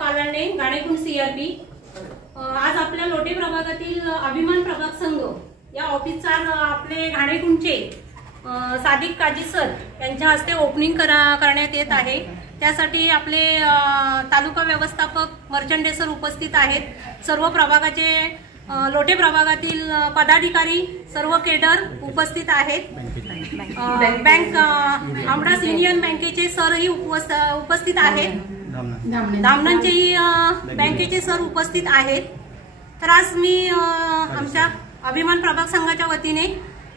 Palande, गाणेकुंड CRP. आज आपल्या लोटे प्रभागातील अभिमान प्रभाग संघ या ऑफिसचा आपले घाणेकुंडचे सादिक काजी सर यांच्या हस्ते ओपनिंग करण्यात येत आहे। त्यासाठी आपले तालुका व्यवस्थापक मर्चंडे सर उपस्थित आहेत। सर्व प्रभागाचे लोटे प्रभागातील पदाधिकारी सर्व केडर उपस्थित आहेत। बँक आमडास युनियन बँकेचे सरही उपस्थित आहेत। धामणंचेही बँकेचे सर उपस्थित आहेत। तर आज मी आमच्या अभिमान प्रभाग संघाच्या वतीने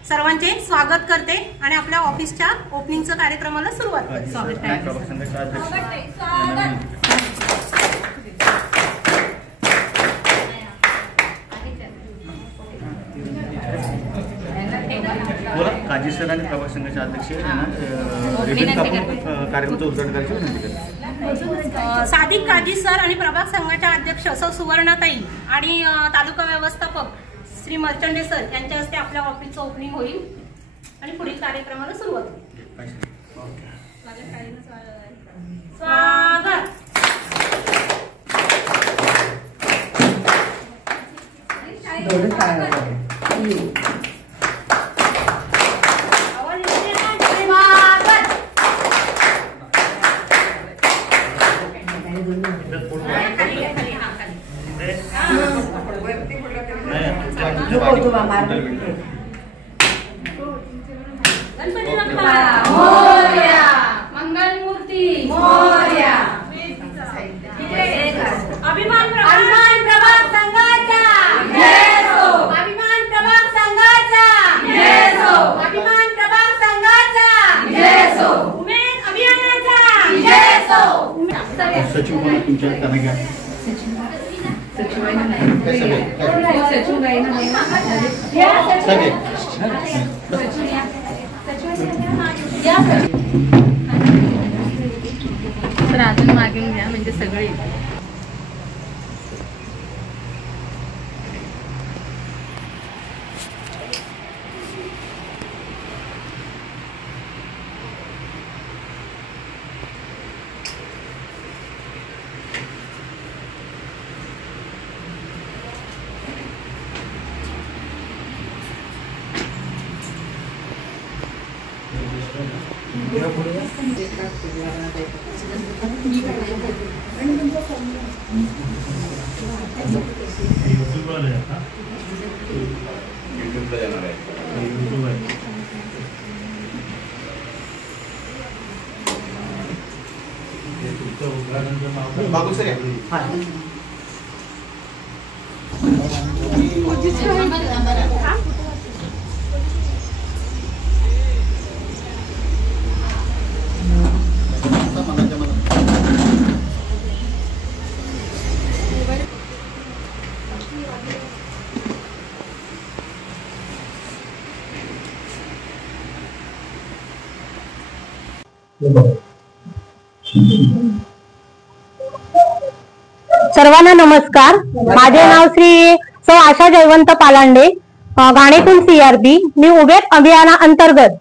सर्वांचे स्वागत करते आणि आपल्या ऑफिसच्या ओपनिंगच्या कार्यक्रमाला सुरुवात करते। काजी सर आणि प्रभाग संघाचे अध्यक्ष कार्यक्रमाचं उद्घाटन करायची विनंती करतो। सादिक काजी सर आणि प्रभाग संघाच्या अध्यक्ष सौ सुवर्णाताई आणि तालुका व्यवस्थापक श्री मर्चंडे सर यांच्या हस्ते आपल्या ऑफिसचं ओपनिंग होईल आणि पुढील कार्यक्रमाला सुरुवात होईल। स्वागत। गणपती बाप्पा मोरया, मंगलमूर्ती मोरया। अभिमान प्रभाग संघाचा जय हो। अभिमान प्रभाग संघाचा जय हो। अभिमान प्रभाग संघाचा जय हो। उमेद अभियानाचा जय हो। सचिव म्हणून तुमच्या त्यांना घ्या। तर अजून मागून घ्या म्हणजे सगळे सर्वांना नमस्कार। माझे नाव श्री सौ आशा जयवंत पालांडे, घाणेकुंड सीआरपी। मी उमेद अभियानाअंतर्गत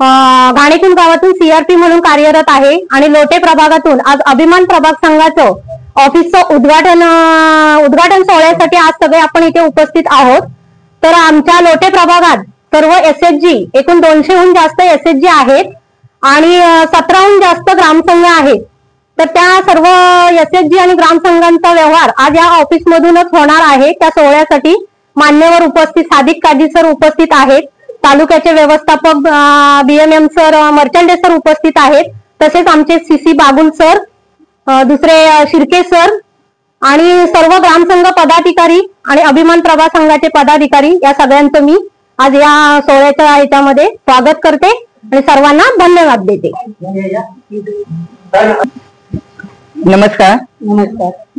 घाणेकुंड गावातून सीआरपी म्हणून कार्यरत आहे आणि लोटे प्रभागातून आज अभिमान प्रभाग संघाचं ऑफिसचं उद्घाटन सोहळ्यासाठी आज सगळे आपण इथे उपस्थित आहोत। तर आमच्या लोटे प्रभागात सर्व एसएचजी एकूण 200हून जास्त एसएचजी आहेत आणि 17हून जास्त ग्रामसंघ आहेत। तर त्या सर्व एसएचजी आणि ग्रामसंघांचा व्यवहार आज या ऑफिस मधूनच होणार आहे। त्या सोहळ्यासाठी मान्यवर उपस्थित सादिक काजी सर उपस्थित आहेत, तालुक्याचे व्यवस्थापक बीएमएम सर मर्चंडे सर उपस्थित आहेत, तसेच आमचे सीसी बागुल सर, दुसरे शिर्के सर आणि सर्व ग्रामसंघ पदाधिकारी आणि अभिमान प्रभाग संघाचे पदाधिकारी या सगळ्यांचं मी आज या सोहळ्याच्या याच्यामध्ये स्वागत करते आणि सर्वांना धन्यवाद देते। नमस्कार।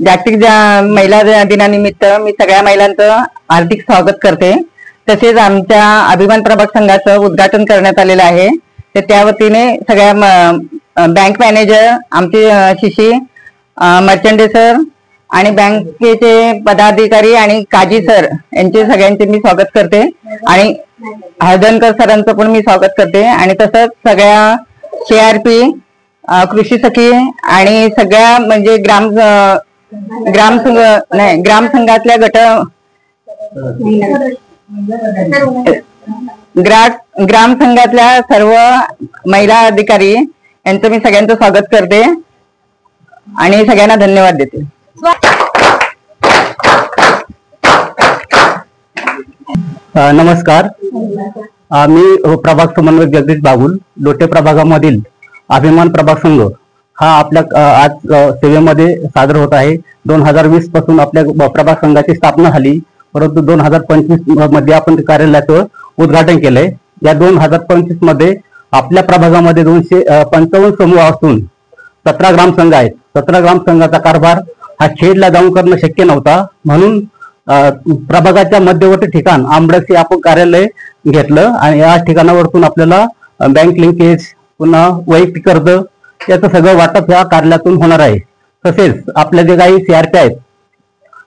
जागतिक महिला दिनानिमित्त मी सगळ्या महिलांचं हार्दिक स्वागत करते। तसेच आमच्या अभिमान प्रभाग संघाचं उद्घाटन करण्यात आलेलं आहे। तर त्या वतीने सगळ्या बँक मॅनेजर, आमचे शिशी मर्चंडे सर आणि बँकेचे पदाधिकारी आणि काजी सर यांचे सगळ्यांचे मी स्वागत करते आणि हळदणकर सरांचं पण मी स्वागत करते आणि तसंच सगळ्या सीआरपी, कृषी सखी आणि सगळ्या म्हणजे ग्रामसंघ नाही, ग्रामसंघातल्या ग्रामसंघातल्या सर्व महिला अधिकारी यांचं मी सगळ्यांचं स्वागत करते आणि सगळ्यांना धन्यवाद देते. नमस्कार. मी प्रभाग समन्वयक जगदीश बागुल, लोटे प्रभागामधील अभिमान प्रभाग संघ हा आपल्या आज सेवेमध्ये सादर होत आहे. 2020 पासून आपल्या प्रभाग संघाची स्थापना झाली, परंतु 2025 मध्ये आपण कार्यालयाचं उद्घाटन केलंय. या 2025 मध्ये आपल्या प्रभागामध्ये 255 समूह असून 17 ग्रामसंघ आहेत. 17 ग्रामसंघाचा कारभार हा खेडला जाऊन करणं शक्य नव्हता, म्हणून प्रभागाच्या मध्यवर्ती ठिकाण आंबडस हे आपण कार्यालय घेतलं आणि या ठिकाणावरतून आपल्याला बँक लिंकेज, पुन्हा वैयक्तिक कर्ज याचं सगळं वाटप या कार्यालयातून होणार आहे. तसेच आपल्या जे काही CRP आहेत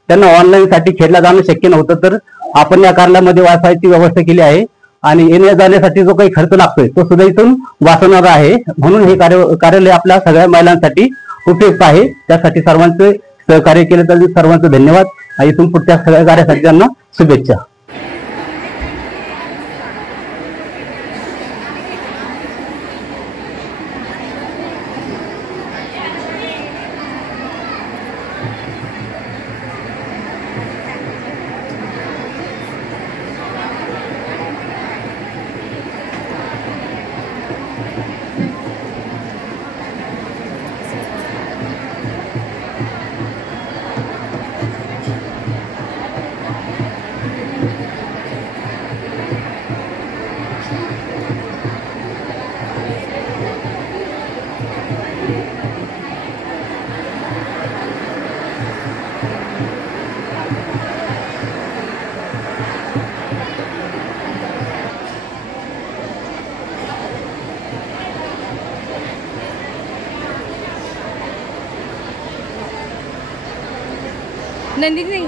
त्यांना ऑनलाईन साठी खेडला जाणं शक्य नव्हतं, तर आपण या कार्यालयामध्ये वाचायची व्यवस्था केली आहे आणि येण्या जाण्यासाठी जो काही खर्च लागतोय तो सुद्धा इथून वाचवणार आहे. म्हणून हे कार्यालय आपल्या सगळ्या महिलांसाठी उपयुक्त आहे. त्यासाठी सर्वांचे सहकार्य केले तर सर्वांचे धन्यवाद. इथून पुढच्या सगळ्या कार्यासाठी त्यांना शुभेच्छा. नंदिनी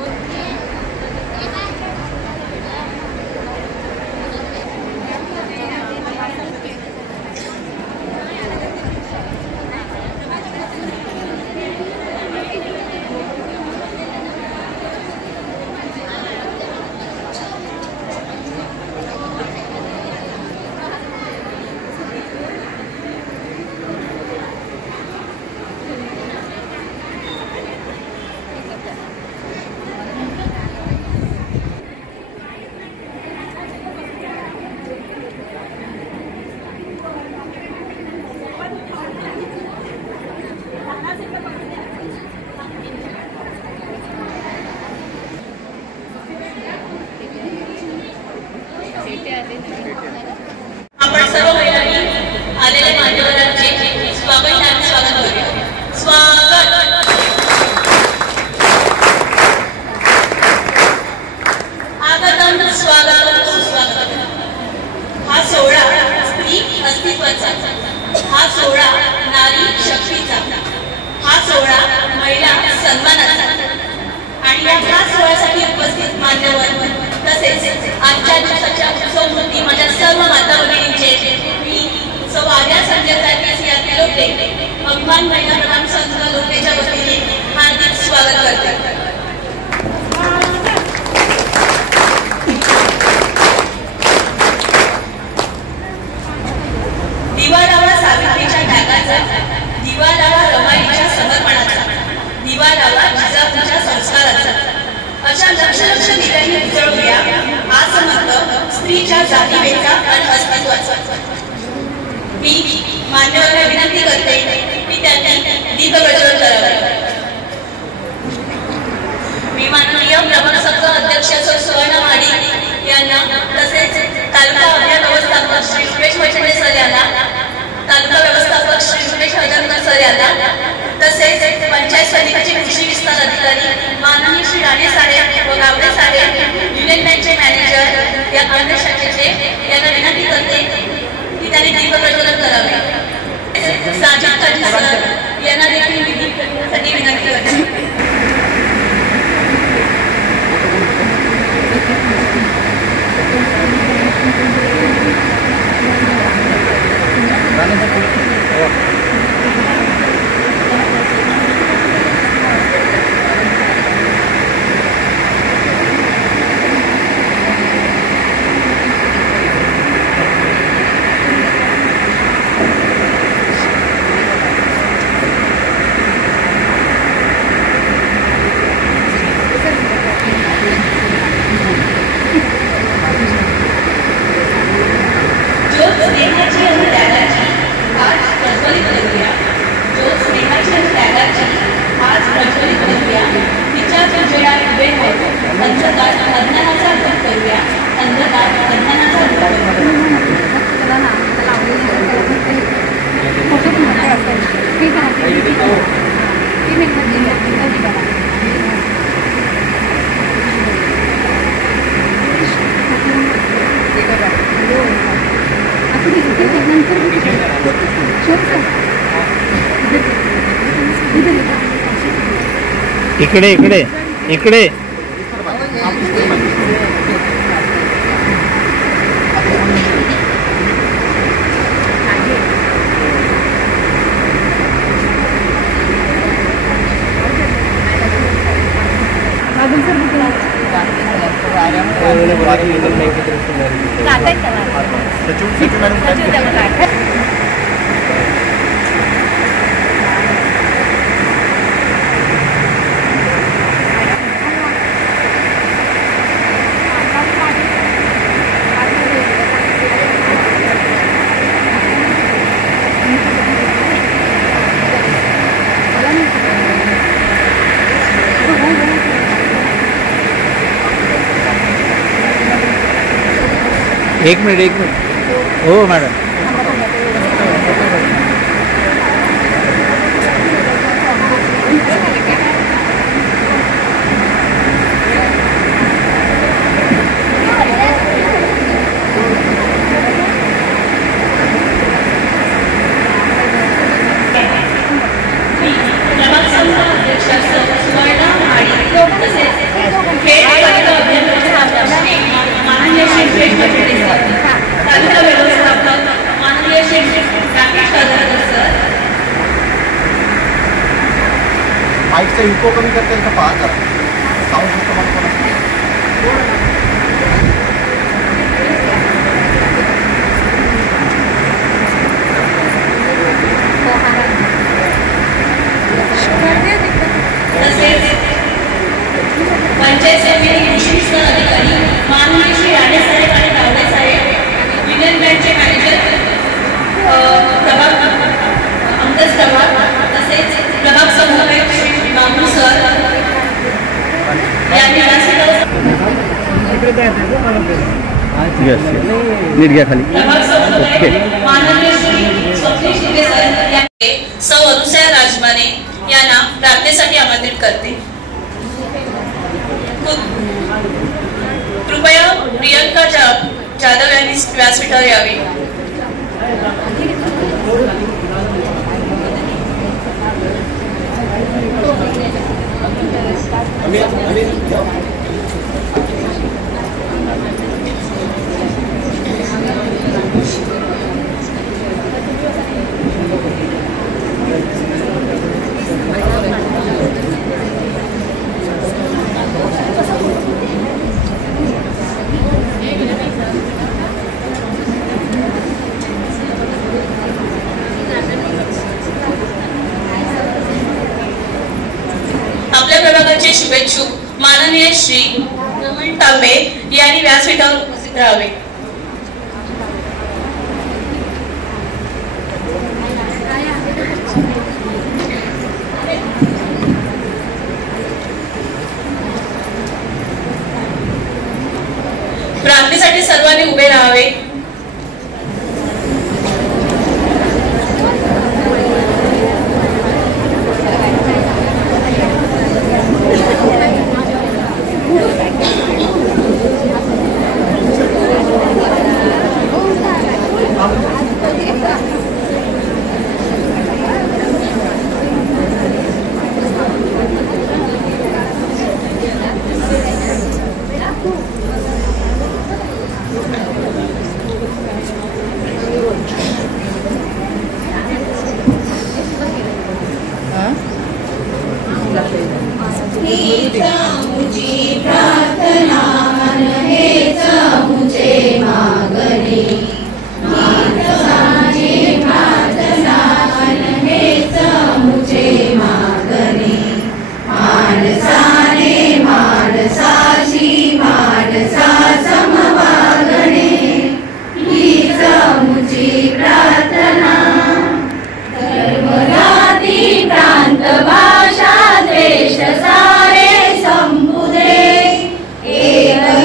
आपण सर्व महिलांनी आलेल्या मान्यवरांचे स्वागत करूया. स्वागत. आगतम स्वागतम सुस्वागतम. हा सोहळा स्त्री अस्तित्वाचा, हा सोहळा नारी शक्तीचा, हा सोहळा महिला सन्मानाचा. आणि या खास सोहळ्यासाठी उपस्थित मान्यवर तसेच आजच्या दिवसाच्या उत्सवमूर्ती माझ्या सर्व माता भगिनींचे मी सवाऱ्या संजय लोटे अभिमान महिला प्रधान संघ लोटेच्या वतीने हार्दिक स्वागत करते. दिवा लावा सावित्रीच्या त्यागाचा, दिवा लावा रमाईच्या समर्पणाचा, दिवा लावा जिजाऊच्या संस्काराचा. अशा लक्ष दिव्यांनी उजळूया आज समर्थ स्त्रीच्या जातीवेचा आणि अस्तित्वाचा. मी मान्यवरांना विनंती करते की त्यांनी दीप प्रज्वलन करावे. मी माननीय प्रभाग संघ अध्यक्ष सुवर्ण माडी यांना, तसेच तालुका अभियान व्यवस्थापक श्री सुरेश वचने सर यांना, तालुका व्यवस्थापक श्री सुरेश हजरकर सर यांना, तसेच पंचायत समितीचे कृषी विस्तार अधिकारी माननीय श्री राणे साहेब व गावडे साहेब, युनियन बँकचे मॅनेजर या अन्य शाखेचे यांना विनंती करते की त्यांनी दीप प्रज्वलन करावे. साजिद काजी सर यांना देखील विनंती करते. इकडे इकडे इकडे एक मिनिट हो मॅडम. माईकचा इको कमी करता येईल का पाहा जरा. साऊंड सिस्टम पंचायत समिती विशिष्ट अधिकारी माननीय श्री राणे साहेब आणि डावले साहेब, युनियन बँकचे मॅनेजर प्रभाग अंगज प्रभाग, तसेच प्रभाग समन्वयक श्री बाबू सर यांनी नीट घ्या खाली. प्रभाग समन्वयक माननीय श्री स्वप्नील शिंदे सर यांनी सौ अनुसया राजमाने यांना प्रार्थनेसाठी आमंत्रित करते. कृपया प्रियंका जाधव यांनी व्यासपीठावर यावे. आपल्या प्रभागाचे शुभेच्छुक माननीय श्री रमण तांबे यांनी व्यासपीठावर उपस्थित राहावे. प्रार्थनेसाठी सर्वांनी उभे राहावे. भाषा द्वेष सारे संपुदे एक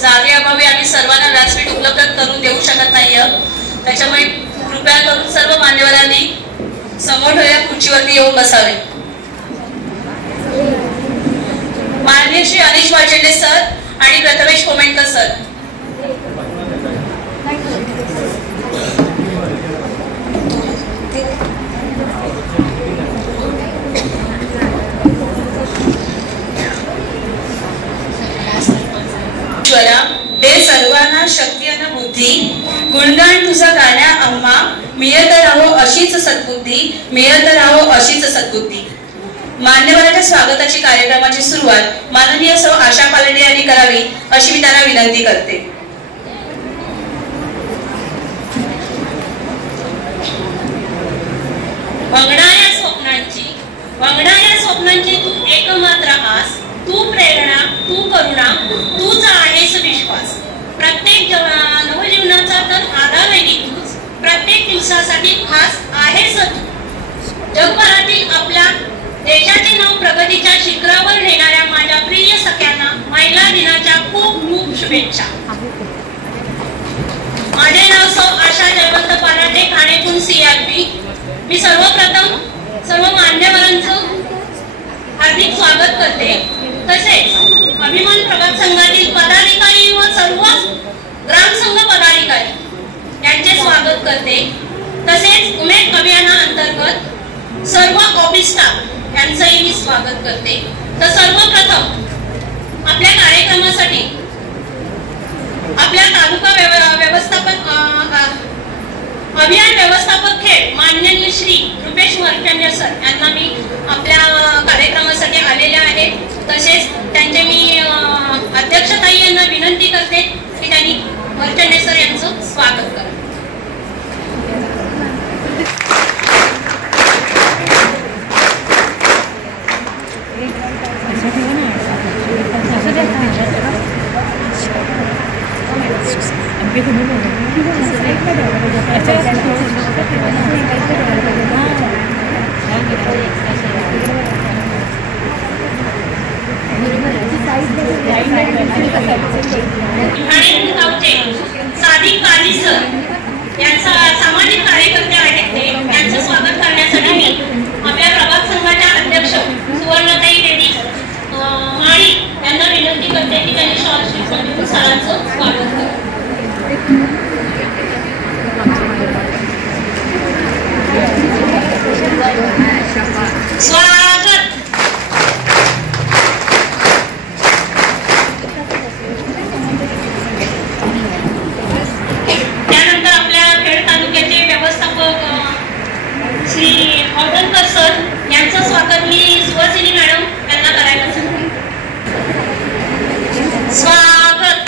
जागेअभावी आम्ही सर्वांना व्यासपीठ उपलब्ध करून देऊ शकत नाही, त्याच्यामुळे कृपया करून सर्व मान्यवरांनी समोर या खुर्चीवरती येऊन बसावे. माननीय श्री अनिश वाजेंडे सर आणि प्रथमेश कोमेंडकर सर. दे सर्वांना शक्ती आणि बुद्धी, गुणगान तुझा गाण्या आम्हा, मिळत राहो अशीच सद्बुद्धी, मिळत राहो अशीच सद्बुद्धी. मान्यवरांच्या स्वागताची कार्यक्रमाची सुरुवात माननीय सौ आशा पालंडे यांनी करावी अशी मी त्यांना विनंती करते. वंगणाऱ्या स्वप्नांची तू एकमात्र आस, तू प्रेरणा, तू करुणा, तूच आहेस विश्वास. प्रत्येक नवजीवनाचा तर आधार आहे तूच, प्रत्येक दिवसासाठी खास आहेस तू. जगभरातील आपल्या देशाचे नाव प्रगतीच्या शिखरावर नेणाऱ्या माझ्या प्रिय सख्यांना महिला दिनाच्या खूप खूप शुभेच्छा. माझे नाव सौ आशा जयवंत पालांडे, ठाणेकून CRP. मी सर्वप्रथम सर्व मान्यवरांचं हार्दिक स्वागत करते. तसेच अभिमान प्रभाग संघातील पदाधिकारी व सर्व ग्रामसंघ पदाधिकारी यांचे स्वागत करते. तसेच उमेद अभियानाअंतर्गत सर्व ऑफिस स्टाफ यांचंही मी स्वागत करते. तर सर्वप्रथम आपल्या कार्यक्रमासाठी आपल्या तालुका अभियान व्यवस्थापक खेळ माननीय श्री रुपेश मर्चंडे सर यांना मी आपल्या कार्यक्रमासाठी आलेले आहेत. तसेच त्यांचे मी अध्यक्षताई यांना विनंती करते की त्यांनी मर्चंडे सर यांचं स्वागत करा. सादिक काजी सर यांचा सामाजिक कार्यकर्ते आहेत ते, त्यांचं स्वागत करण्यासाठी मी आपल्या प्रभाग संघाच्या अध्यक्ष सुवर्णताई रेड्डी माळी यांना विनंती करते की त्यांनी शॉर्ट स्पीचमध्ये सरांचं स्वागत करा. स्वागत. त्यानंतर आपल्या खेड तालुक्याचे व्यवस्थापक श्री औदनकर सर यांचं स्वागत मी सुहासिनी मॅडम यांना करायला सांगते. स्वागत.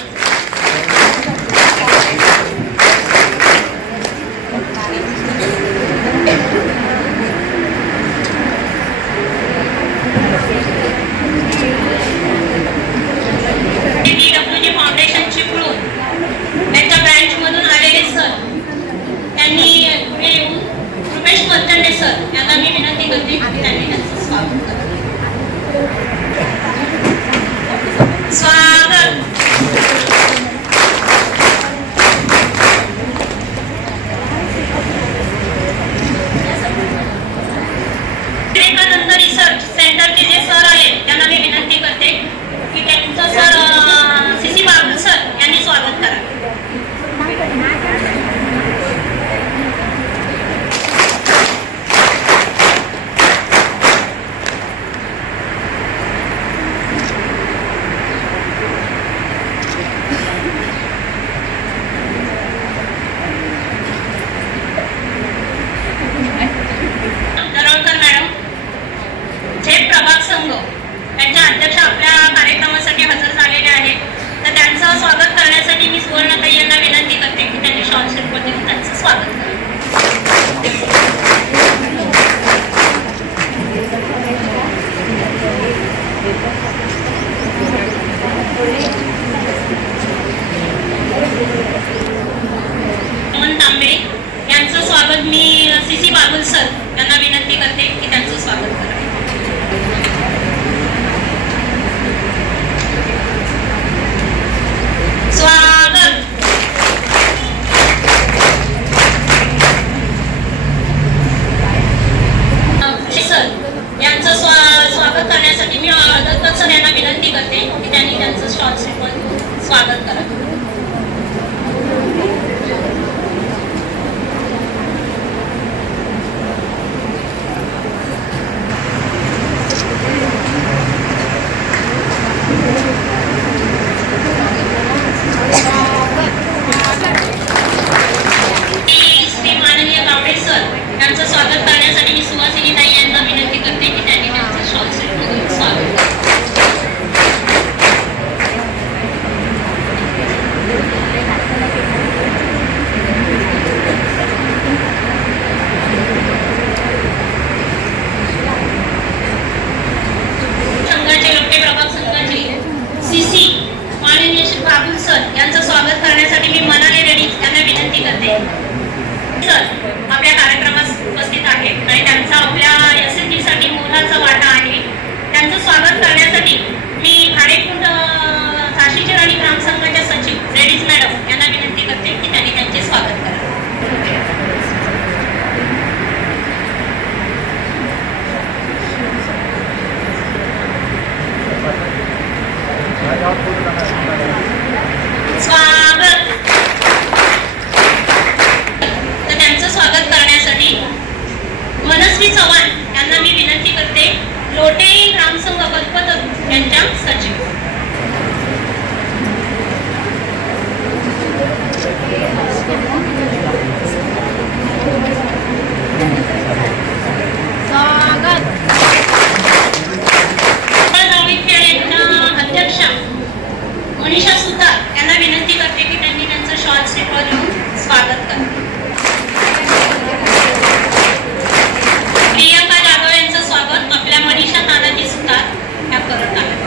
स्वागत करा. श्री माननीय कावडे सर यांचं स्वागत करण्यासाठी मी सुहासिनी ताई यांना विनंती करते की त्यांनी त्यांचं शॉर्ट स्लिपमधून स्वागत करा. संघाचे लोटे प्रभाग संघाचे सीसी माननीय श्री बाबुल सर यांचं स्वागत करण्यासाठी मी मनाली रेड्डी यांना विनंती करते. सर आपल्या कार्यक्रमात उपस्थित आहे आणि त्यांचा आपल्या एसएनजी साठी मोलाचा वाटा आहे. त्यांचं स्वागत करण्यासाठी मी घाणेकुंड झाशीचे राणी ग्रामसंघाच्या सचिव रेडीज मॅडम यांना विनंती करते की त्यांनी त्यांचे स्वागत करा. स्वागत. तर त्यांचं स्वागत करण्यासाठी मनस्वी चव्हाण यांना मी विनंती करते, लोटे ग्रामसंघ कल्पतरू यांच्या सचिव. स्वागत. अध्यक्षा मनीषा सुतार यांना विनंती करते की त्यांनी त्यांचं शॉर्ट स्लिपवर लिहून स्वागत करा. प्रियंका जाधव यांचं स्वागत आपल्या मनीषा तानाजी सुतार ह्या करत आहेत.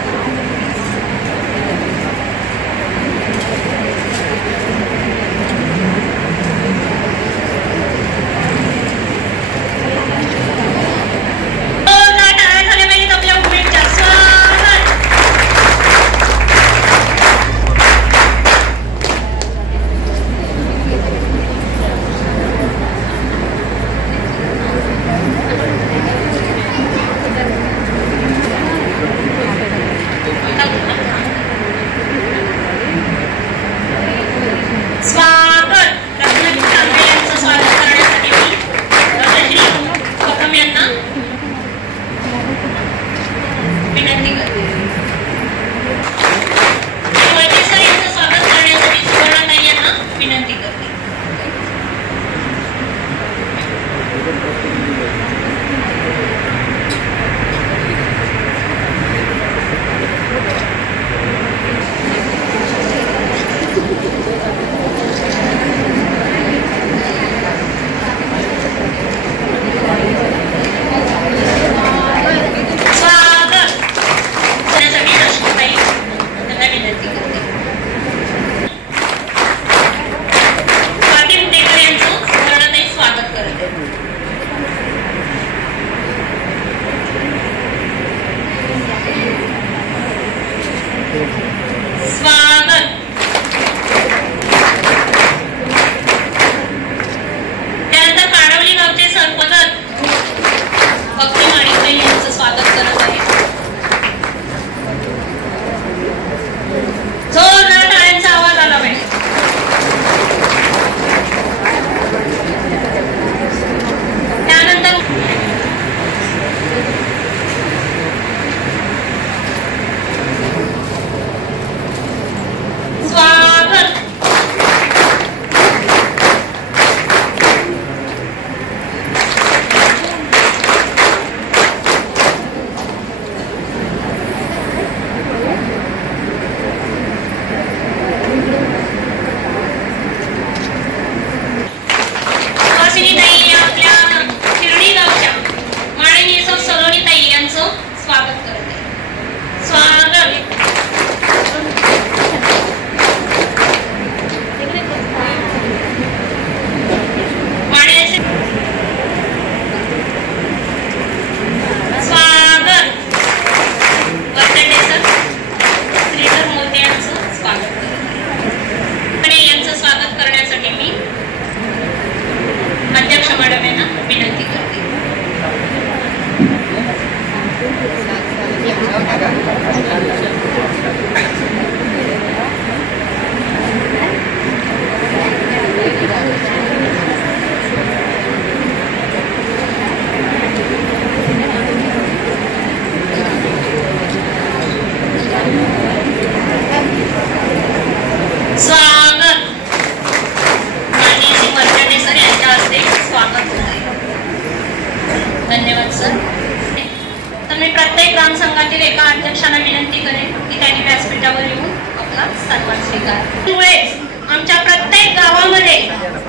त्यामुळेच आमच्या प्रत्येक गावामध्ये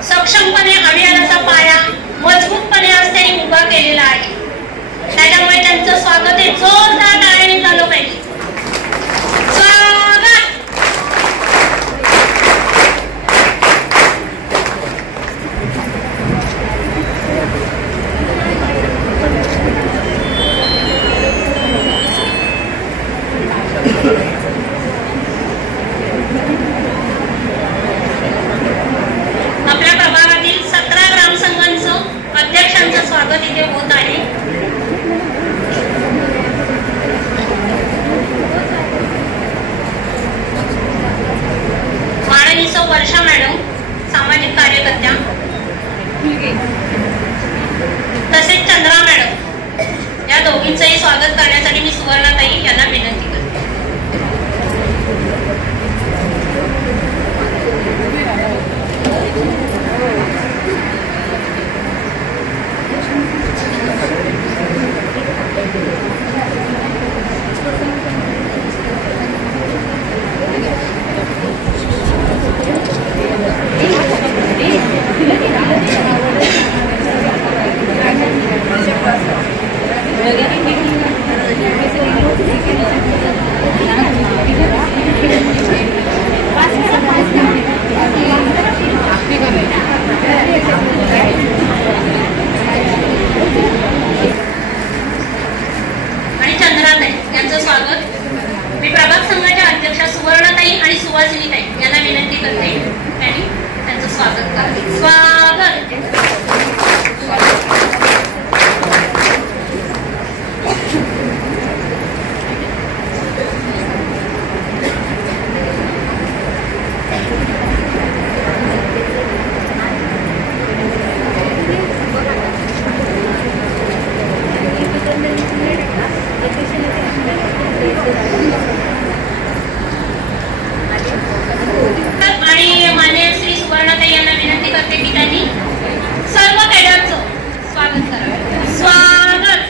सक्षमपणे अभियानाचा पाया मजबूतपणे आज त्यांनी उभा केलेला आहे. त्याच्यामुळे त्यांचं स्वागत हे जोरदार टाळ्यांनी झालं पाहिजे. स्वागत. आपल्या प्रभागातील 17 ग्रामसंघांचं अध्यक्षांचं स्वागत इथे होत आहे. माननीय सौ वर्षा मॅडम सामाजिक कार्यकर्त्या, तसेच चंद्रा मॅडम या दोघींचंही स्वागत करण्यासाठी मी सुवर्णाताई यांना विनंती करते. यांचं स्वागत मी प्रभाग संघाच्या अध्यक्षा सुवर्णाताई आणि सुवासिनीताई यांना विनंती करते त्यांनी त्यांचं स्वागत करावे. स्वागत. आणि माननीय श्री सुवर्णाताई यांना विनंती करते की त्यांनी सर्व कॅडरचं स्वागत करावे. स्वागत.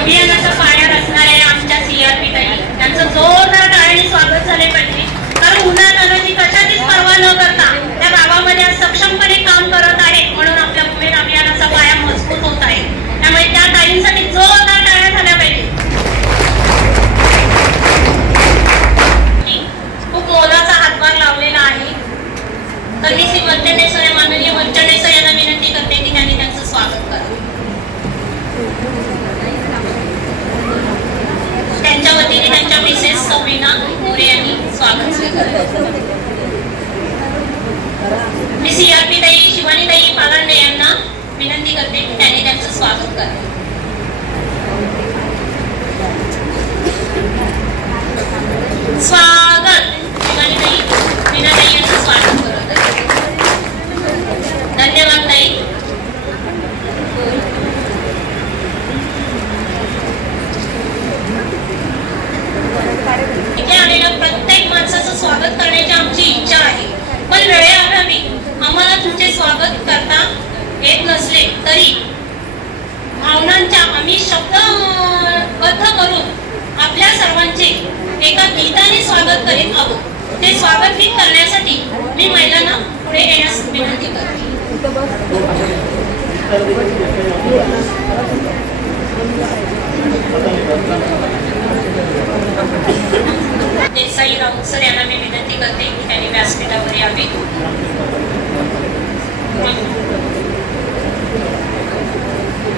अभियानाचा पाया रचणाऱ्या आमच्या CRP ताई त्यांचं जोरदार टाळ्यांनी स्वागत झाले पाहिजे. कारण उन्हातानाची कशाचीच पर्वा न करता त्या गावामध्ये सक्षमपणे काम करत आहे, म्हणून आपल्या उमेद अभियानाचा पाया मजबूत होत आहे. त्यामुळे त्या ताईंसाठी जोरदार टाळ्या झाल्या पाहिजे. खूप मोलाचा हातभार लावलेला आहे. तर मी श्री वंचने सर माननीय वंचने सर यांना विनंती करते की त्यांनी त्यांचं स्वागत करावं. त्यांच्या वतीने त्यांच्या मिसेस सौवीना मोरे यांनी स्वागत स्वीकारले. मी CRP ताई शिवानीताई पालांडे यांना विनंती करते की त्यांनी त्यांचं स्वागत करावं. स्वागत. शिवानीताई मीनाताई यांचं स्वागत करत आहे. धन्यवाद ताई. इथे आलेल्या प्रत्येक माणसाचं स्वागत करण्याची आमची इच्छा आहे, पण वेळेअभावी आम्हाला तुमचे स्वागत करता येत नसले तरी भावनांच्या आम्ही शब्दबद्ध करून आपल्या सर्वांचे एका गीताने स्वागत करीत आहोत. ते स्वागत गीत करण्यासाठी मी महिलांना पुढे येण्यास विनंती करते. देसाई राऊत सर यांना मी विनंती करते की त्यांनी व्यासपीठावर यावे.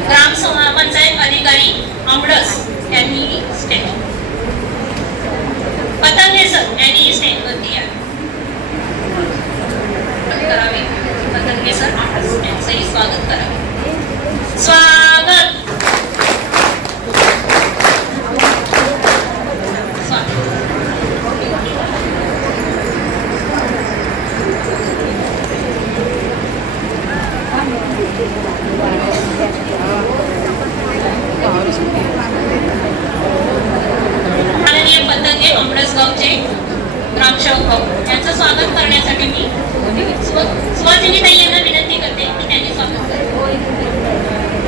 ग्रामपंचायत अधिकारी आमडस यांनी स्टेज पतंगे सर यांनी स्टेजवरती करावे. पतंगे सर यांचंही स्वागत करावे. स्वागत. माननीय पद्धती अमरसगावचे ग्रामसेवक भाऊ यांचं स्वागत करण्यासाठी मी सुवासिनी ताई यांना विनंती करते की त्यांनी स्वागत करावे.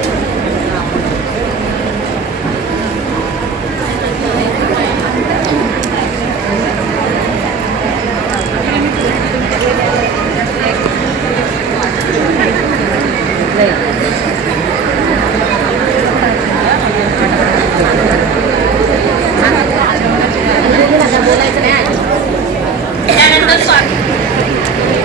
त्यानंतर स्वागत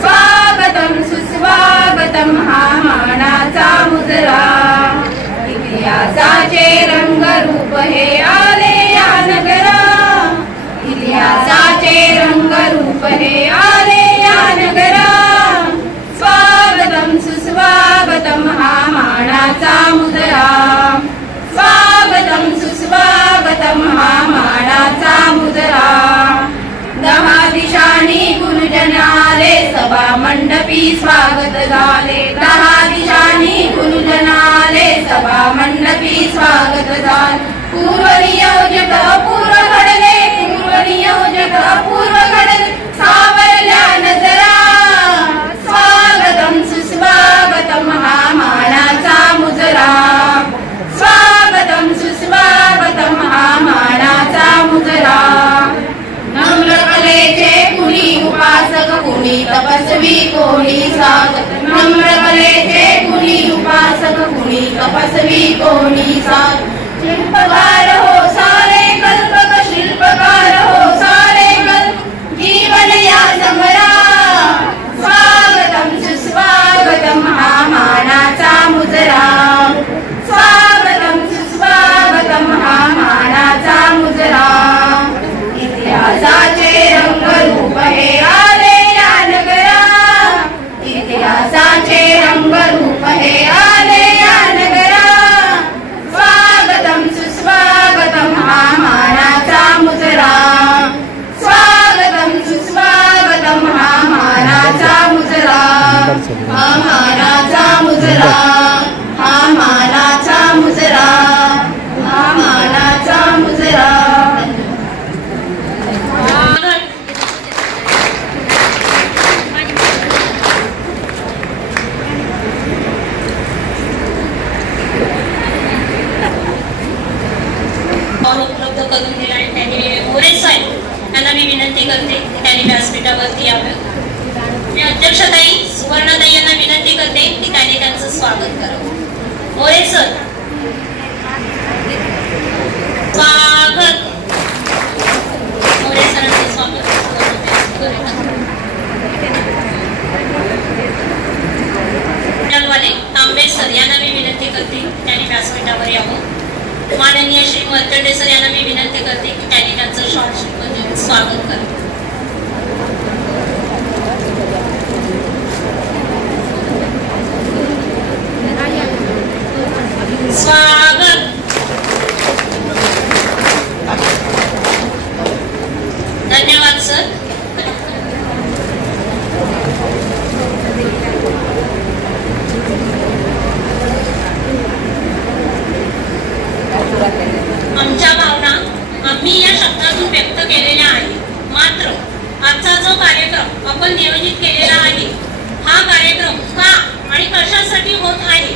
स्वागतं सुस्वागतं हा मानाचा मुजरा इतिहासाचे रंगरूप हे आले या नगरा इतिहासाचे रंगरूप हे आले या नगरा स्वागतं सुस्वागतं हा मानाचा मुजरा स्वागतं सुस्वागतं हा मानाचा मुजरा 10 दिशांनी गुरुजन आले सभा मंडपी स्वागत झाले 10 दिशांनी गुरुजन आले सभा मंडपी स्वागत झाले पूर्व नियोजक पूर्व घडले पूर्व नियोजक पूर्व घडले सावरल्या नजरा स्वागतं सुस्वागतं हा मानाचा मुजरा स्वागतं सुस्वागतं हा मानाचा मुजरा नम्र कलेचे कुणी उपासक कुणी तपस्वी कोणी साधक नम्र कलेचे कुणी उपासक कुणी तपस्वी कोणी साधक शिल्पकार हो सारे कल्पक शिल्पकार हो सारे कल्प जीवन या समरा स्वागतं सुस्वागतं हा मानाचा मुजरा स्वागतं सुस्वागतं हा मानाचा मुजरा इतिहासाचे रंगरूप हे आले या नगरा इतिहासाचे रंगरूप हे आले या नगरा स्वागतं सुस्वागतं हा मानाचा मुजरा स्वागतं सुस्वागतं हा मानाचा मुजरा हा मानाचा मुजरा हा मानाचा मुजरा हा मानाचा मुजरा उपलब्ध करून दिला आणि त्यांनी मोरे साहेब यांना मी विनंती करते त्यांनी व्यासपीठावरती यावं. मी अध्यक्षताई सुवर्णाताई यांना विनंती करते की त्यांनी त्यांचं स्वागत करावं. मोरे सर स्वागत मोरे सरांचं स्वागत तांबे सर यांना मी विनंती करते त्यांनी व्यासपीठावर यावं. माननीय श्री मर्तंडे सर यांना मी विनंती करते की त्यांनी त्यांचं शॉर्ट मध्ये स्वागत करावं. स्वागत धन्यवाद सर. आमच्या भावना आम्ही या शब्दातून व्यक्त केलेल्या आहेत. मात्र आजचा जो कार्यक्रम आपण नियोजित केलेला आहे हा कार्यक्रम का आणि कशासाठी होत आहे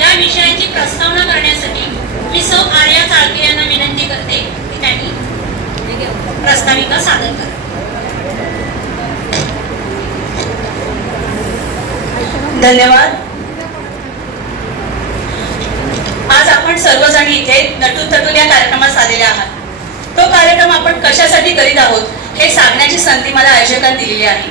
या विषयाची प्रस्तावना करण्यासाठी मी सौ आर्या चाळके यांना विनंती करते की त्यांनी प्रस्ताविका सादर करा. धन्यवाद. आज आपण सर्वजण इथे नटून थटून या कार्यक्रमात आलेले आहात. तो कार्यक्रम आपण कशासाठी करीत आहोत हे सांगण्याची संधी मला आयोजकांनी दिलेली आहे.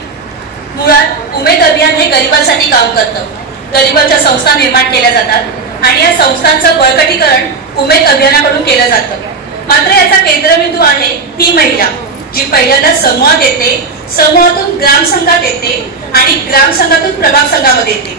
मुळात उमेद अभियान हे गरिबांसाठी काम करतं. गरिबांच्या संस्था निर्माण केल्या जातात आणि या संस्थांचं बळकटीकरण उमेद अभियानाकडून केलं जातं. मात्र याचा केंद्रबिंदू आहे ती महिला, जी पहिल्यांदा समूहात येते, समूहातून ग्रामसंघात येते आणि ग्रामसंघातून प्रभाग संघामध्ये येते.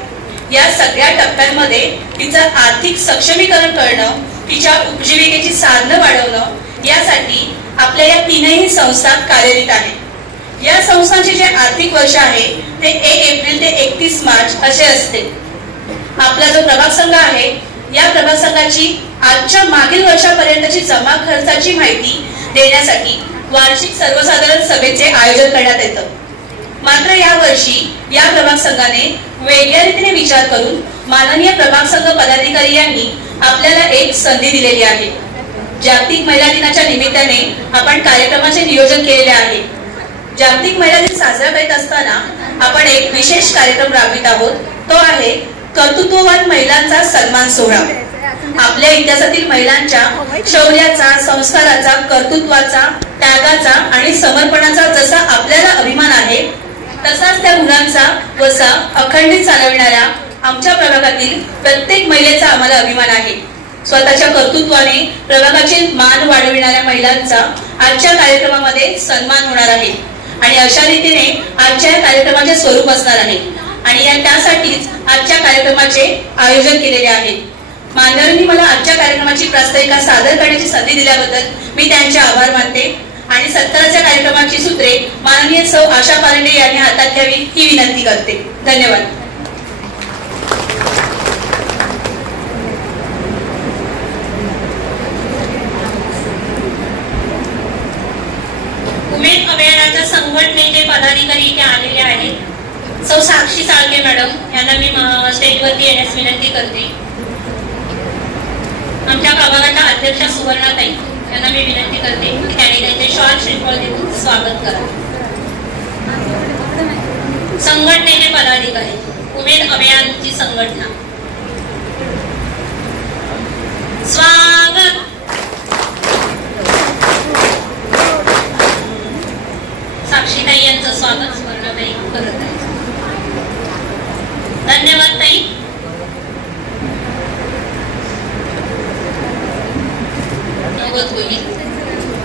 या सगळ्या टप्प्यांमध्ये तिचं आर्थिक सक्षमीकरण करणं, तिच्या उपजीविकेची साधनं वाढवणं, यासाठी आपल्या या तीनही संस्था कार्यरत आहेत. या संस्थांचे जे आर्थिक वर्ष आहे ते 1 एप्रिल ते 31 मार्च असे असते. आपला जो प्रभाग संघ आहे, या प्रभाग संघाची आजच्या मागील वर्षापर्यंतची जमा खर्चाची माहिती देण्यासाठी वार्षिक सर्वसाधारण सभेचे आयोजन करण्यात येतं. मात्र या वर्षी या प्रभाग संघाने वेगळ्या रीतीने विचार करून माननीय प्रभाग संघ पदाधिकारी यांनी आपल्याला एक संधी दिलेली आहे. जागतिक महिला दिनाच्या निमित्ताने आपण कार्यक्रमाचे नियोजन केलेले आहे. जागतिक महिला दिन साजरा करीत असताना आपण एक विशेष कार्यक्रम राबवित आहोत. तो आहे कर्तृत्ववान महिलांचा सन्मान सोहळा. आपल्या इतिहासातील महिलांच्या शौर्याचा, संस्काराचा, कर्तृत्वाचा, त्यागाचा आणि समर्पणाचा जसा आपल्याला अभिमान आहे, तसाच त्या गुणांचा वसा अखंडित चालविणाऱ्या आमच्या प्रभागातील प्रत्येक महिलेचा आम्हाला अभिमान आहे. स्वतःच्या कर्तृत्वाने प्रभागाचे मान वाढविणाऱ्या महिलांचा आजच्या कार्यक्रमामध्ये सन्मान होणार आहे आणि अशा रीतीने आजच्या कार्यक्रमाचे स्वरूप असणार आहे आणि त्यासाठीच आजच्या कार्यक्रमाचे आयोजन केलेले आहे. मान्यवरांनी मला आजच्या कार्यक्रमाची प्रास्ताविका सादर करण्याची संधी दिल्याबद्दल मी त्यांचे आभार मानते आणि सत्काराच्या कार्यक्रमाची सूत्रे माननीय सौ आशा पारंडे यांनी हातात घ्यावी ही विनंती करते. धन्यवाद. उमेद अभियानाच्या संघटनेचे पदाधिकारी इथे आलेले आहेत. सौ साक्षी साळके मॅडम यांना मी स्टेजवरती येण्यास विनंती करते. आमच्या प्रभागाच्या अध्यक्षा सुवर्णाताई यांना मी विनंती करते की त्यांनी त्यांचे शॉल श्रीफळ देऊन स्वागत करा. संघटनेचे पदाधिकारी, उमेद अभियानची संघटना, स्वागत. साक्षीताई यांचं स्वागत सुवर्णाताई करत आहे. धन्यवाद ताई.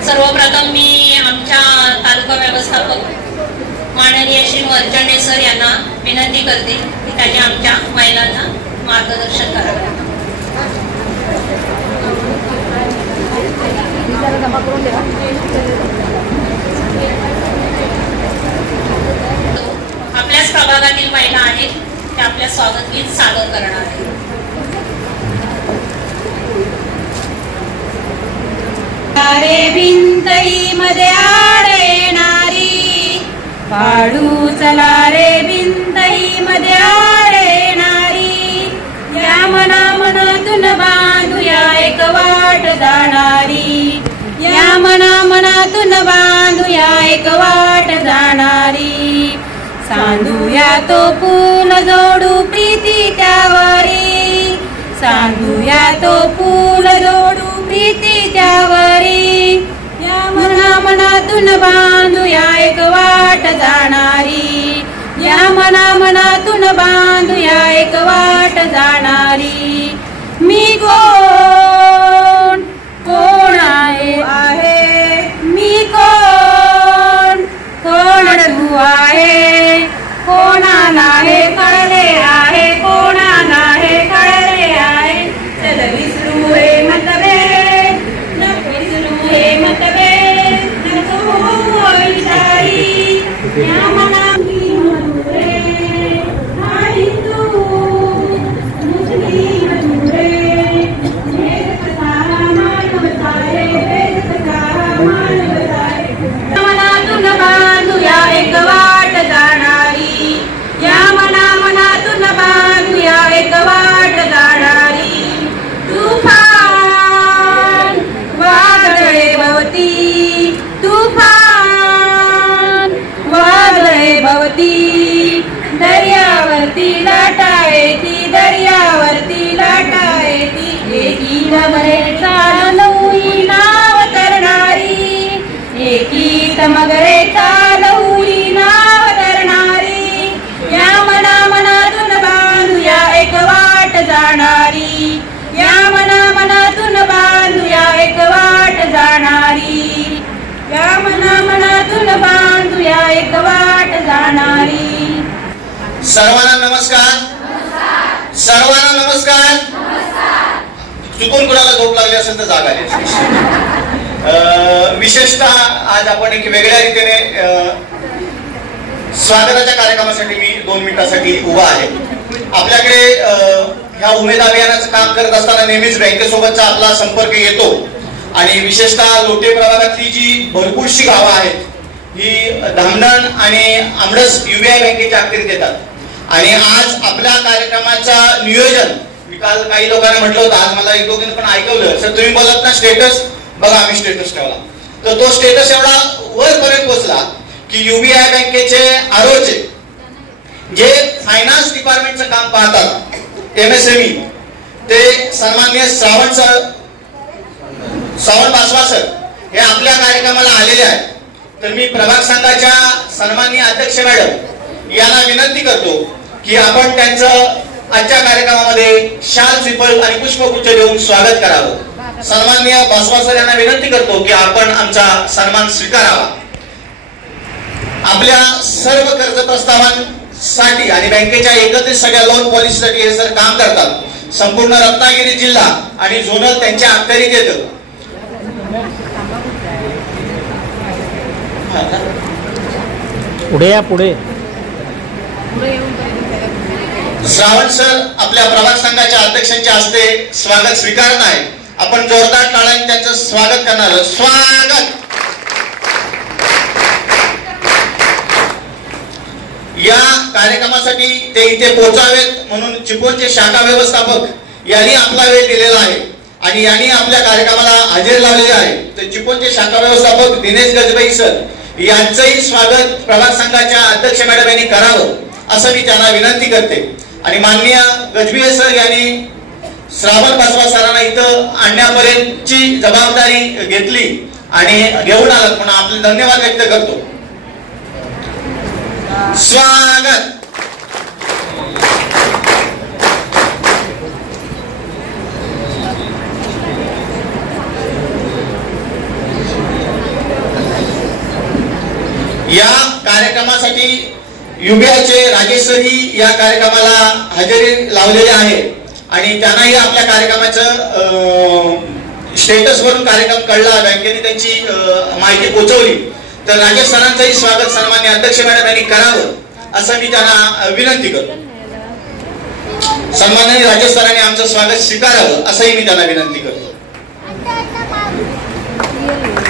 सर्वप्रथम मी आमच्या तालुका व्यवस्थापक माननीय श्री वर्चंडे सर यांना विनंती करते की त्यांनी आमच्या महिलांना मार्गदर्शन करावे. आपल्याच प्रभागातील महिला आहेत त्या आपल्या स्वागत गीत सादर करणार आहेत. रे भिंतई मध्ये आड येणारी, पाडू चला रे भिंतई मध्ये आड येणारी, या मना मनातून बांधूया एक वाट जाणारी, या मना मनातून बांधूया एक वाट जाणारी, सांधूया तो पूल जोडू प्रीती त्यावरी, सांधूया तो पूल जोडू प्रीती त्यावरी, या मना मनातून बांधूया एक वाट जाणारी, या मना मनातून बांधूया एक वाट जाणारी. मी कोण कोण आहे, मी कोण कोण तू आहे, कोणाला हे कळले आहे, कोणाला हे कळले आहे. चल विसरू हे मतभेद, विसरू हे मतभेद, नको विचारी, या मना मी मधुरे आणि तू मुस्लिम मधुरे. एक वाट जाणारी, या मनातून बांधूया एक वाट जाणारी. सर्वांना नमस्कार. सर्वांना नमस्कार. चुकून कुणाला झोप लागली असेल तर जागा आहे. विशेषतः आज आपण एक वेगळ्या रीतीने स्वागताच्या कार्यक्रमासाठी मी 2 मिनिटासाठी उभा आहे. आपल्याकडे ह्या उमेद अभियानाचं काम करत असताना नेहमीच बँकेसोबतचा आपला संपर्क येतो आणि विशेषतः लोटे प्रभागातली जी भरपूरशी गावं आहेत ही धामणन आणि आमरस UBI बँकेच्या अखत्यारीत येतात आणि आज आपल्या कार्यक्रमाचा नियोजन मी काल काही लोकांना म्हटलं होतं, आज मला एक दोघांनी पण ऐकवलं, सर तुम्ही बोलत ना स्टेटस बघा, आम्ही स्टेटस ठेवला तर तो स्टेटस एवढा वरपर्यंत पोहोचला की UBI बँकेचे आरोचे जे फायनान्स डिपार्टमेंटचं काम पाहतात MSME ते सन्माननीय श्रावण बासवा सर हे आपल्या कार्यक्रमाला आलेले आहेत. तर मी प्रभाग संघाच्या सन्माननीय अध्यक्ष मॅडम यांना विनंती करतो की आपण त्यांचं आजच्या कार्यक्रमामध्ये शाल श्रीफळ आणि पुष्पगुच्छ देऊन स्वागत करावं. सन्माननीय बासवा सर यांना विनंती करतो की आपण आमचा सन्मान स्वीकारावा. आपल्या सर्व कर्ज प्रस्तावांसाठी आणि बँकेच्या एकत्रित सगळ्या लोन पॉलिसीसाठी हे सर काम करतात. संपूर्ण रत्नागिरी जिल्हा आणि झोनल त्यांच्या अखत्यारीत येतं. पुढे या, पुढे. श्रावण सर आपल्या प्रभाग संघाच्या अध्यक्षांच्या हस्ते स्वागत स्वीकारत आहे. आपण जोरदार टाळ्यांनी त्यांचं स्वागत करणार. स्वागत. या कार्यक्रमासाठी ते इथे पोहोचावेत म्हणून चिपळूणचे शाखा व्यवस्थापक यांनी आपला वेळ दिलेला आहे आणि यांनी आपल्या कार्यक्रमाला हजेरी लावलेली आहे. तर चिपळूणचे शाखा व्यवस्थापक दिनेश गजबाई सर यांचंही स्वागत प्रभाग संघाच्या अध्यक्ष मॅडम यांनी करावं असं मी त्यांना विनंती करते. आणि माननीय गजबी सर यांनी श्रावण बासवा सरांना इथं आणण्यापर्यंतची जबाबदारी घेतली आणि घेऊन आलात म्हणून आपले धन्यवाद व्यक्त करतो. स्वागत. या कार्यक्रमासाठी UBIचे राजेश सरही या कार्यक्रमाला हजेरी लावलेले आहे आणि त्यांनाही आपल्या कार्यक्रमाचं स्टेटस वरून कार्यक्रम कळला, बँकेने त्यांची माहिती पोहोचवली. तर राजेश सरांचंही स्वागत सन्माननीय अध्यक्ष मॅडम यांनी करावं असं मी त्यांना विनंती करतो. सन्माननीय राजेश सरांनी आमचं स्वागत स्वीकारावं असंही मी त्यांना विनंती करतो.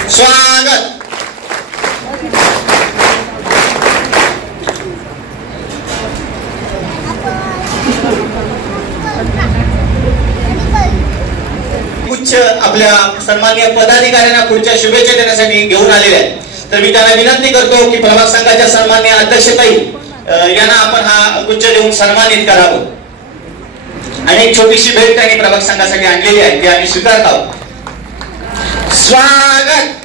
स्वागत. उच्च आपल्या सन्माननीय पदाधिकाऱ्यांना पुढच्या शुभेच्छा देण्यासाठी घेऊन आलेले आहेत. तर मी त्यांना विनंती करतो की प्रभाग संघाच्या सन्माननीय अध्यक्षताई यांना आपण हा गुच्छ देऊन सन्मानित करावं. आणि एक छोटीशी भेट त्यांनी प्रभाग संघासाठी आणलेली आहे ती आम्ही स्वीकारत आहोत. स्वागत.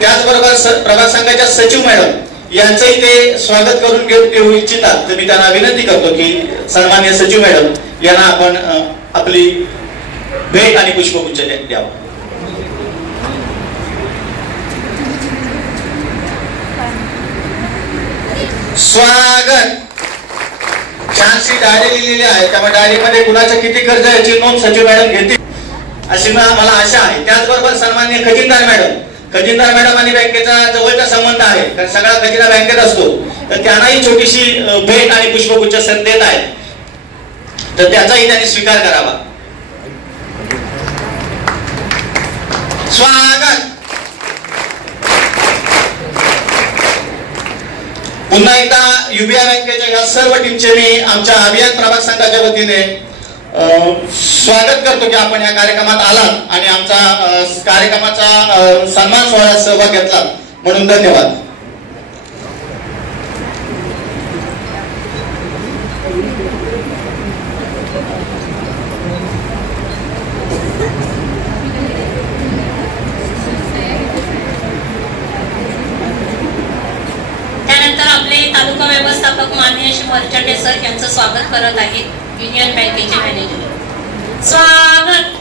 त्याचबरोबर प्रभाग संघाच्या सचिव मॅडम यांचंही ते स्वागत करून घेऊ इच्छितात. तर मी त्यांना विनंती करतो की सन्माननीय सचिव मॅडम यांना आपण आपली भेट आणि पुष्पगुच्छ द्यावा. स्वागत. छानशी डायरी लिहिलेली आहे त्यामुळे डायरीमध्ये कुणाच्या किती कर्ज याची नोंद सचिव मॅडम घेतील अशी मला आशा आहे. त्याचबरोबर सन्माननीय खजिनदार मॅडम आणि बँकेचा जवळचा संबंध आहे कारण सगळा खजिना बँकेत असतो. तर त्यांनाही छोटीशी भेट आणि पुष्पगुच्छ सर देत आहेत तर त्याचाही त्यांनी स्वीकार करावा. स्वागत. पुन्हा एकदा UBI बँकेच्या या सर्व टीमचे मी आमच्या अभियान प्रभाग संघाच्या वतीने स्वागत करतो की आपण या कार्यक्रमात आलात आणि आमचा कार्यक्रमाचा सन्मान सोहळ्यात सहभाग घेतला म्हणून धन्यवाद. त्यानंतर आपले तालुका व्यवस्थापक प्राध्यापक माननीय श्री मर्चंडे सर यांचं स्वागत करत आहेत, युनियन बँकेचे मॅनेजर. स्वागत.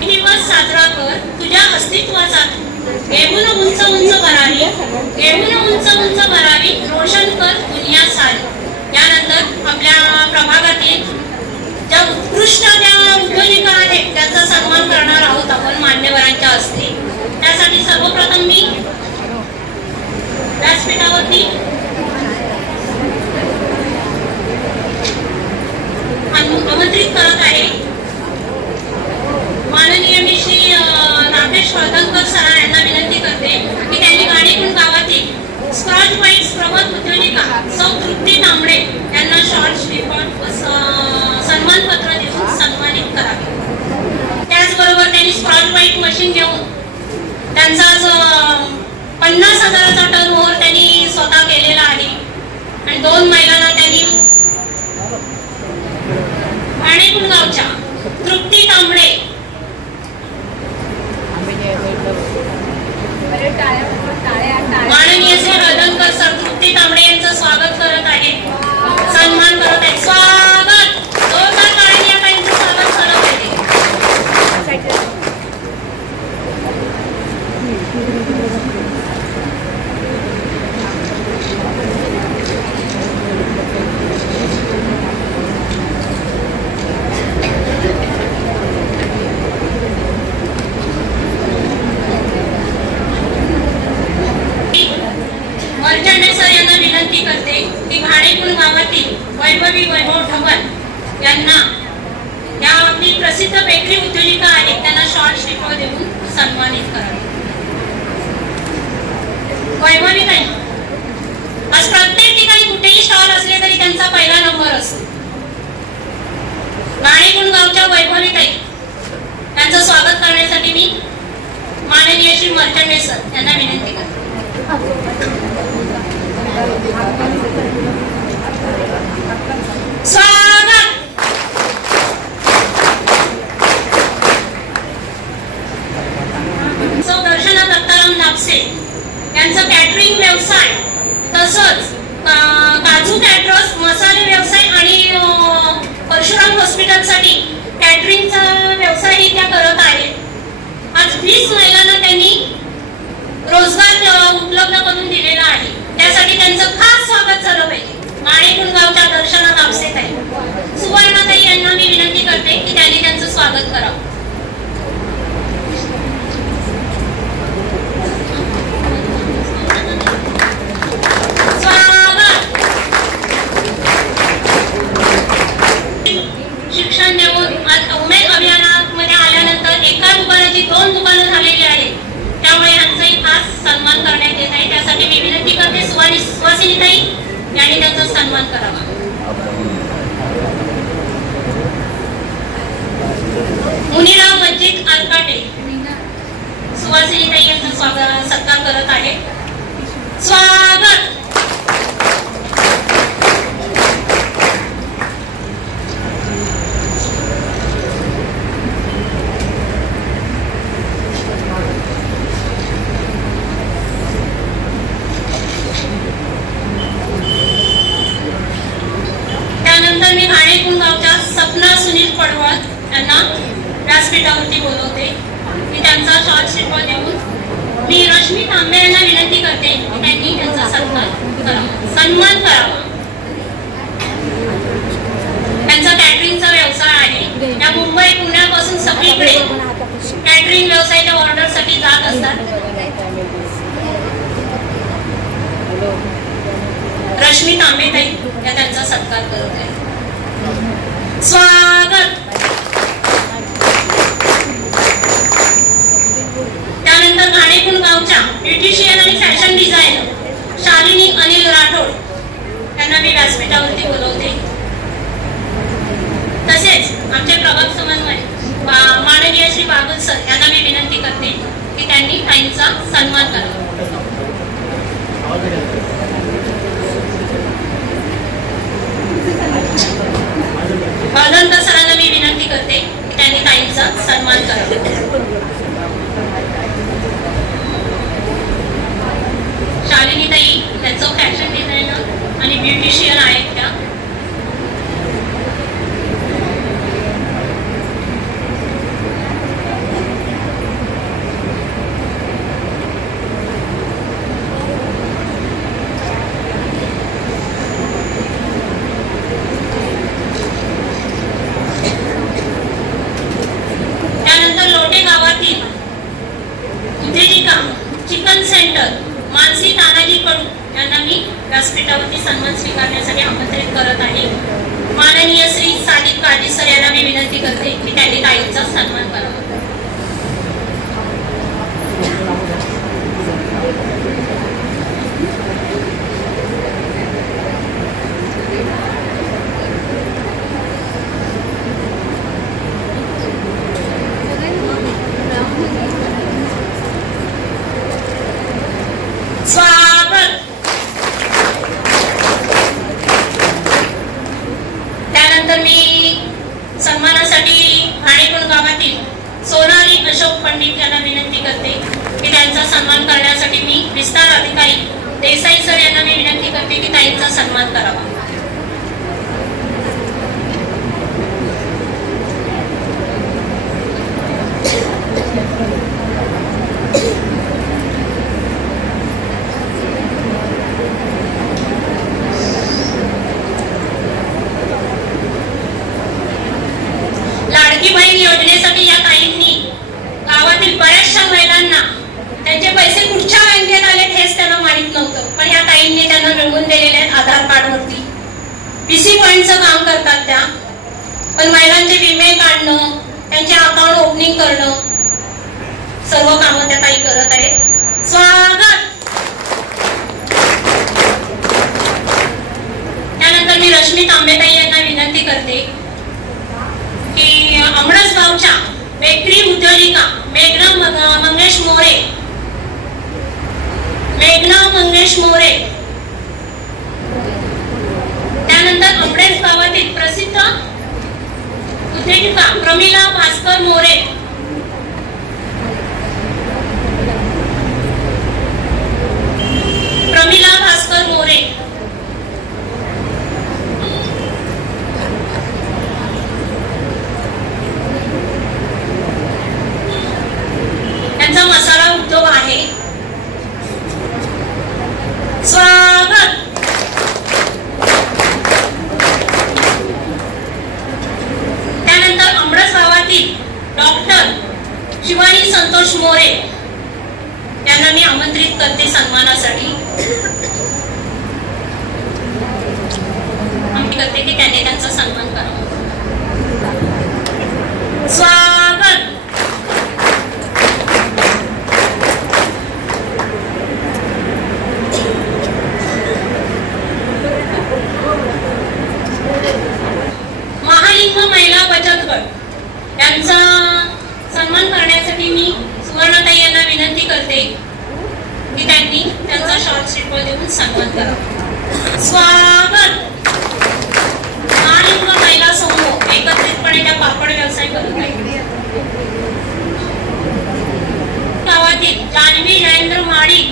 दिवस साजरा कर तुझ्या अस्तित्वाचा, घेऊन उंच उंच भरावी, घेऊन उंच उंच भरावी, रोशन कर दुनिया सारी. यानंतर आपल्या प्रभागातील ज्या उत्कृष्ट ज्या उद्योजिका आहेत त्यांचा सन्मान करणार आहोत आपण मान्यवरांच्या हस्ते. त्यासाठी सर्वप्रथम मी व्यासपीठावरती आमंत्रित करत आहे माननीय श्री नागेश वर्धनकर सर यांना विनंती करते की त्यांनी गाणेकुंड गावातील स्कॉच ब्राईट्स प्रमुख उद्योजिका सौ तृप्ती तांबडे यांना शॉर्ट श्रीफॉर्ड सन्मानपत्र देऊन सन्मानित करावे. त्याचबरोबर त्यांनी स्कॉच ब्राईट मशीन घेऊन त्यांचा 50,000चा टर्नओव्हर त्यांनी स्वतः केलेला आहे आणि 2 महिलांना त्यांनी गाणेकुंड गावच्या तृप्ती तांबडे माननीय श्री वर्धनकर सर तृप्ती तांबडे यांचं स्वागत करत आहे, सन्मान करत आहे. स्वागत. जोरदार टाळ्यांनी या ताईंचं स्वागत झालं पाहिजे. मर्चंडे सर यांना विनंती करते की घाणेकुंड गावातील वैभवी वैभव ढवण यांना या आपली प्रसिद्ध बेकरी उद्योजिका आहेत त्यांना शॉर्ट श्रीफॉर्ड देऊन सन्मानित करावे. वैभवी ताई, आज प्रत्येक ठिकाणी कुठेही स्टॉल असले तरी त्यांचा पहिला नंबर असतो. घाणेकुंड गावच्या वैभवी ताई यांचं स्वागत करण्यासाठी मी माननीय श्री मर्चंडे सर यांना विनंती करते. स्वागत. सौ दर्शना दत्ताराम नापसे यांचा कॅटरिंग व्यवसाय तसंच काजू कॅटरर्स मसाले व्यवसाय आणि परशुराम हॉस्पिटलसाठी कॅटरिंगचा व्यवसायही त्या करत आहेत. आज 20 महिलांना त्यांनी रोजगार उपलब्ध करून दिलेला आहे. त्यासाठी त्यांचं खास स्वागत झालं पाहिजे. गाणेकुंड गावच्या दर्शना नापसे ताई, सुवर्णाताई यांना मी विनंती करते की त्यांनी त्यांचं स्वागत करावं. स्वागत. शिक्षण देऊन आज उमेद अभियानामध्ये आल्यानंतर एका दुकानाची 2 दुकानं झालेली आहेत. त्यामुळे यांचाही खास सन्मान करण्यात येत आहे. त्यासाठी मी विनंती करते सुवासिनीताई यांनी त्यांचा सन्मान करावा. मुनिराम मस्जिद आलकाटे सुवासिनीताई यांचा सत्कार करत आहे. स्वागत. त्यानंतर मी घाणेकुंड गावच्या सपना सुनील पडवळ यांना व्यासपीठावरती बोलवते. मी त्यांचा शॉर्ट श्रीफॉर्ड देऊन मी रश्मी तांबे यांना विनंती करते की त्यांनी त्यांचा सन्मान करावा. त्यांचा कॅटरिंगचा व्यवसाय आहे. त्या मुंबई पुण्यापासून सगळीकडे कॅटरिंग व्यवसायाच्या ऑर्डरसाठी जात असतात. रश्मी तांबे ताई या त्यांचा सत्कार करत आहे. स्वागत. त्यानंतर घाणेकुंड गावच्या ब्युटिशियन आणि फॅशन डिझायनर शालिनी अनिल राठोड यांना मी व्यासपीठावरती बोलवते. तसेच आमचे प्रभाग समन्वय माननीय श्री बागुल सर यांना मी विनंती करते की त्यांनी ताईंचा सन्मान करावा. वर्धनकर सरांना मी विनंती करते की त्यांनी ताईंचा सन्मान करावा. व्यासपीठावरती सन्मान स्वीकारण्यासाठी आमंत्रित करत आहे. माननीय श्री सादिक काजी सर यांना मी विनंती करते की त्यांनी ताईंचा सन्मान करावा. स्वागत. त्यानंतर मी सन्मानासाठी घाणेकुंड गावातील सोनाली अशोक पंडित यांना विनंती करते की त्यांचा सन्मान करण्यासाठी मी विस्तार अधिकारी देसाई सर यांना मी विनंती करते की ताईंचा सन्मान करावा. लाडकी बहीण योजनेसाठी या ताईंनी गावातील बऱ्याचशा महिलांना त्यांचे पैसे कुठच्या बँकेत आले हेच त्यांना माहित नव्हतं, पण या ताईंनी त्यांना मिळवून दिलेले आहेत आधार कार्ड वरती. पीसी पॉइंटचं काम करतात त्या, पण महिलांचे विमे काढणं, त्यांचे अकाउंट ओपनिंग करणं, सर्व कामं त्या ताई करत आहेत. स्वागत. त्यानंतर मी रश्मी तांबेताई यांना विनंती करते की अमरस गावच्या बेकरी उद्योजिका मेघना मंगेश मोरे, त्यानंतर अमरेश गावातील प्रसिद्ध उद्योजिका प्रमिला भास्कर मोरे, त्यांचा मसाला उद्योग आहे. स्वागत. त्यानंतर अमरस गावातील डॉक्टर शिवानी संतोष मोरे यांना मी आमंत्रित करते सन्मानासाठी. आम्ही करते की त्यांनी त्यांचा सन्मान करावा. स्वागत. महालिंग महिला बचत गट यांचा सन्मान करण्यासाठी मी सुवर्णाताई यांना विनंती करते की त्यांनी त्यांचा शॉर्ट स्लिप देऊन सन्मान करावा. स्वागत. महालिंग महिला समूह एकत्रितपणे त्या पापड व्यवसाय करत आहेत. गावातील जान्हवी नरेंद्र माडी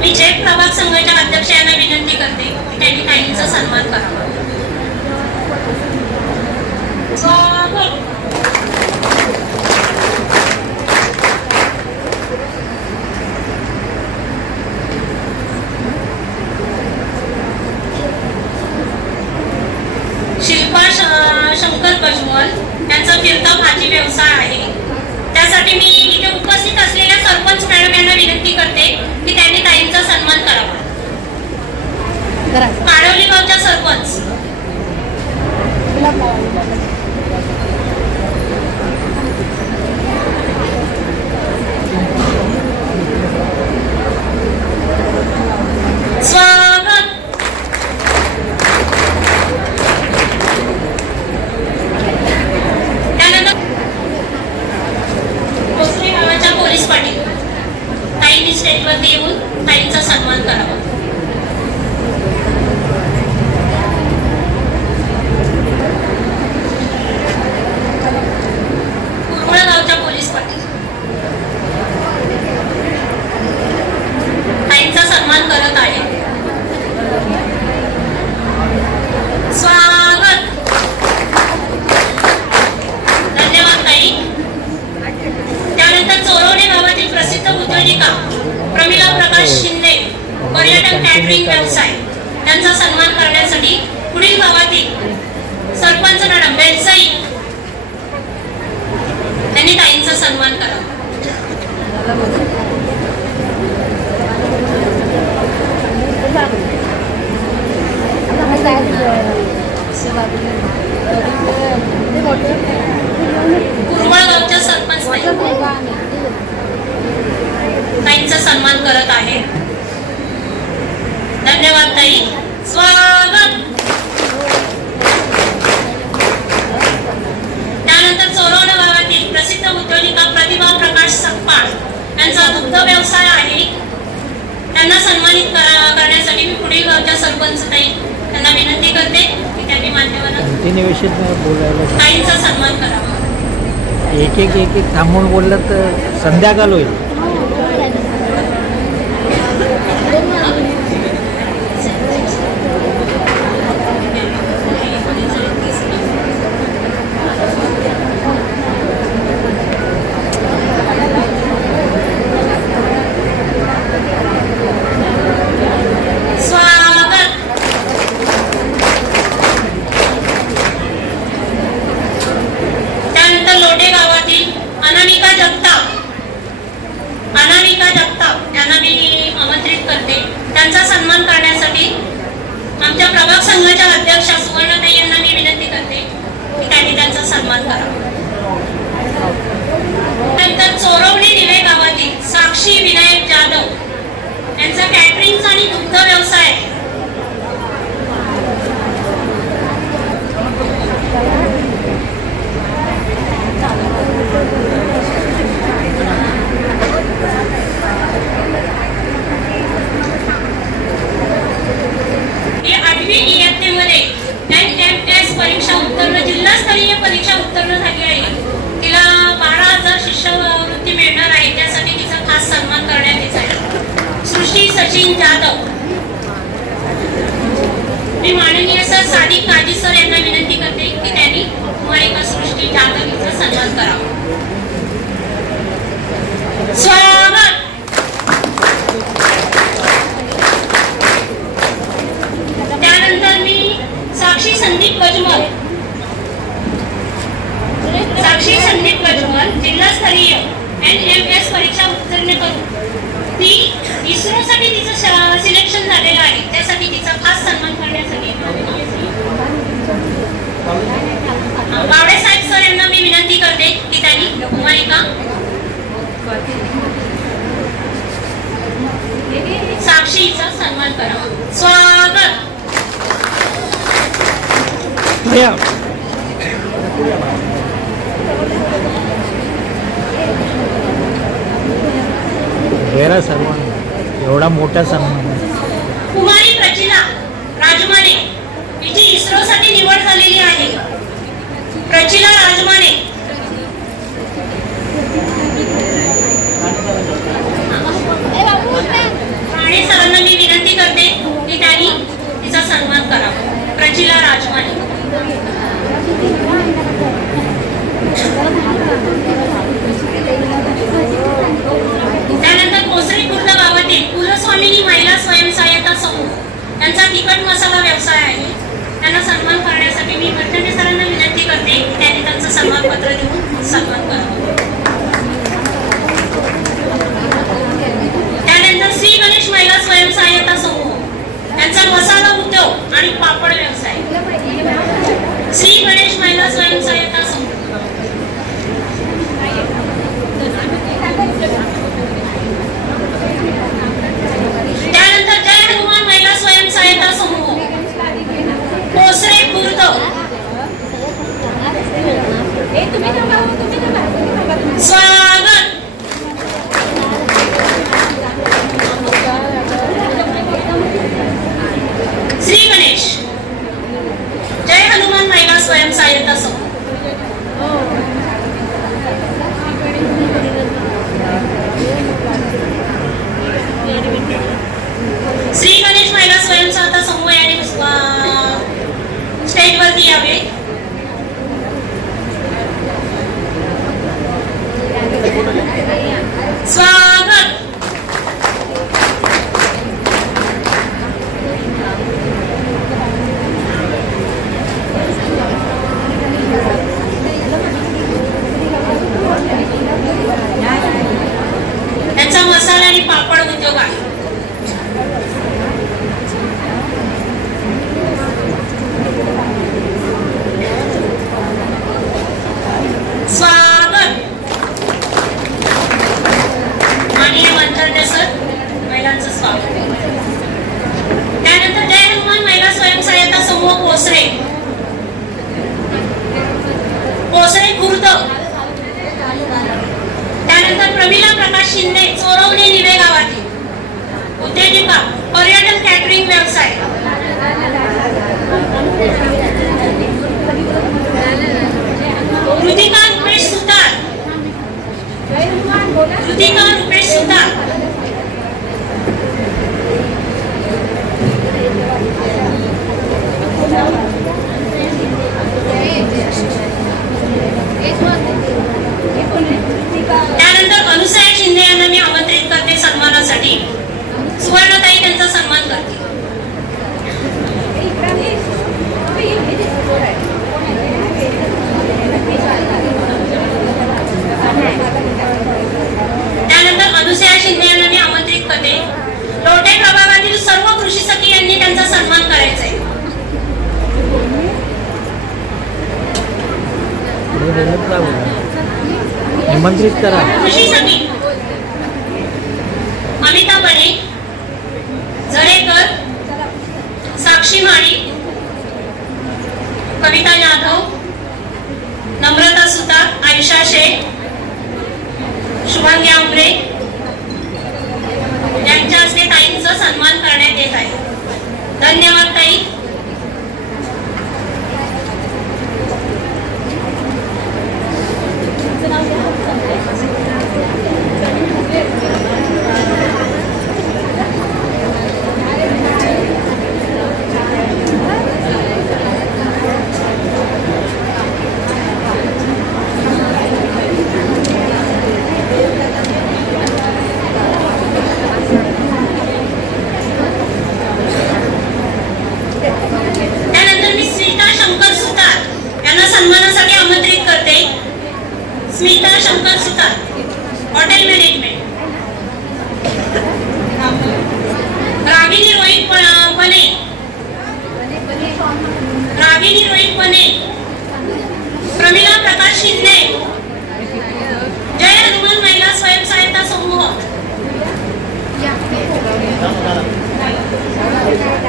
मी जैन प्रभाग संघाच्या अध्यक्ष यांना विनंती करते की त्यांनी ताईंचा सन्मान करावा. शिल्पा शंकर कजमल यांचा फिरता भाजी व्यवसाय आहे. त्यासाठी मी इथे उपस्थित असलेल्या सरपंच मॅडम यांना विनंती करते की त्यांनी ताईंचा सन्मान करावा. काळवली गावच्या सरपंच स्वागत. त्यानंतर भोसले गावाच्या पोलीस पाटील ताईंनी स्टेजवरती येऊन ताईंचा सन्मान करावा. देसाई त्यांनी ताईंचा सन्मान करावा. कुरवाळगावच्या सरपंच ताईंचा सन्मान करत आहे. धन्यवाद ताई. स्वागत. त्यानंतर चोरवणे गावातील प्रसिद्ध उद्योजिका प्रतिभा प्रकाश सकपाळ यांचा दुग्ध व्यवसाय आहे. त्यांना सन्मानित करण्यासाठी मी पुढील गावच्या सरपंच ताई त्यांना विनंती करते की त्यांनी मान्यवरांना ताईंचा सन्मान करावा. एक एक थांबून बोललं तर संध्याकाळ होईल. यांना मी आमंत्रित करते. त्यांचा सन्मान करण्यासाठी आमच्या प्रभाग संघाच्या अध्यक्षा सुवर्णताई यांना मी विनंती करते की त्यांनी त्यांचा सन्मान करावा. नंतर चोरवणे दिवे गावातील साक्षी विनायक जाधव यांचा कॅटरिंगचा आणि दुग्ध व्यवसाय आहे. परीक्षा उत्तीर्ण जिल्हास्तरीय परीक्षा उत्तीर्ण झाली आहे. तिला 12,000 शिष्यवृत्ती मिळणार आहे. त्यासाठी तिचा खास सन्मान करण्यात येत आहे. सृष्टी सचिन जाधव. मी माननीय सर सादिक काजी सर यांना विनंती करते की त्यांनी कुमारिका सृष्टी जाधव हिचा सन्मान करावा. स्वागत. त्यानंतर मी साक्षी संदीप गजमल जिल्हास्तरीय NMS परीक्षा उत्तीर्ण करून ती इस्रो साठी तिचं सिलेक्शन झालेलं आहे. त्यासाठी तिचा खास सन्मान करण्यासाठी बावडे साहेब सर यांना मी विनंती करते की त्यांनी कुमारिका साक्षीचा सन्मान करावा. स्वागत. सन्मान एवढा मोठा सन्मान. कुमारी प्रचिला राजमाने हिची इस्रो साठी निवड झालेली आहे. प्रचिला राजमाने. राणे सरांना मी विनंती करते की त्यांनी तिचा सन्मान करावा. प्रचिला राजमाने. त्यानंतर कोसरी खुर्द गावातील कुलस्वामिनी महिला स्वयंसहायता समूह यांचा तिखट मसाला व्यवसाय आहे. त्यांना सन्मान करण्यासाठी मी भरचंडे सर त्यानंतर प्रमिला प्रकाश शिंदे, चोरवणे निवे गावातील उद्योजिका, पर्यटन कॅटरिंग व्यवसाय. कृतिका रुपेश सुतार, कृतिका रुपेश सुतार. त्यानंतर अनुसया शिंदे यांना मी आमंत्रित करते सन्मानासाठी. सुवर्णताई त्यांचा सन्मान करते. त्यानंतर अनुसया शिंदे यांना मी आमंत्रित करते. लोटे प्रभागातील सर्व कृषी सखी यांनी त्यांचा सन्मान करायचा आहे. निमंत्रित करा. कृषी सखी अमिता बने, जळेकर, साक्षी माळी, कविता जाधव, नम्रता सुतार, आयशा शेख, शुभांगी आंबरे यांच्या हस्ते ताईंचा सन्मान करण्यात येत आहे. धन्यवाद ताई. सन्मानासाठी आमंत्रित करते. स्मिता शंकर सुतार, हॉटेल मॅनेजमेंट. रागिनी रोहित पणे, रागिनी रोहित पणे, प्रमिला प्रकाश शिंदे, जय हनुमान महिला स्वयंसहायता समूह.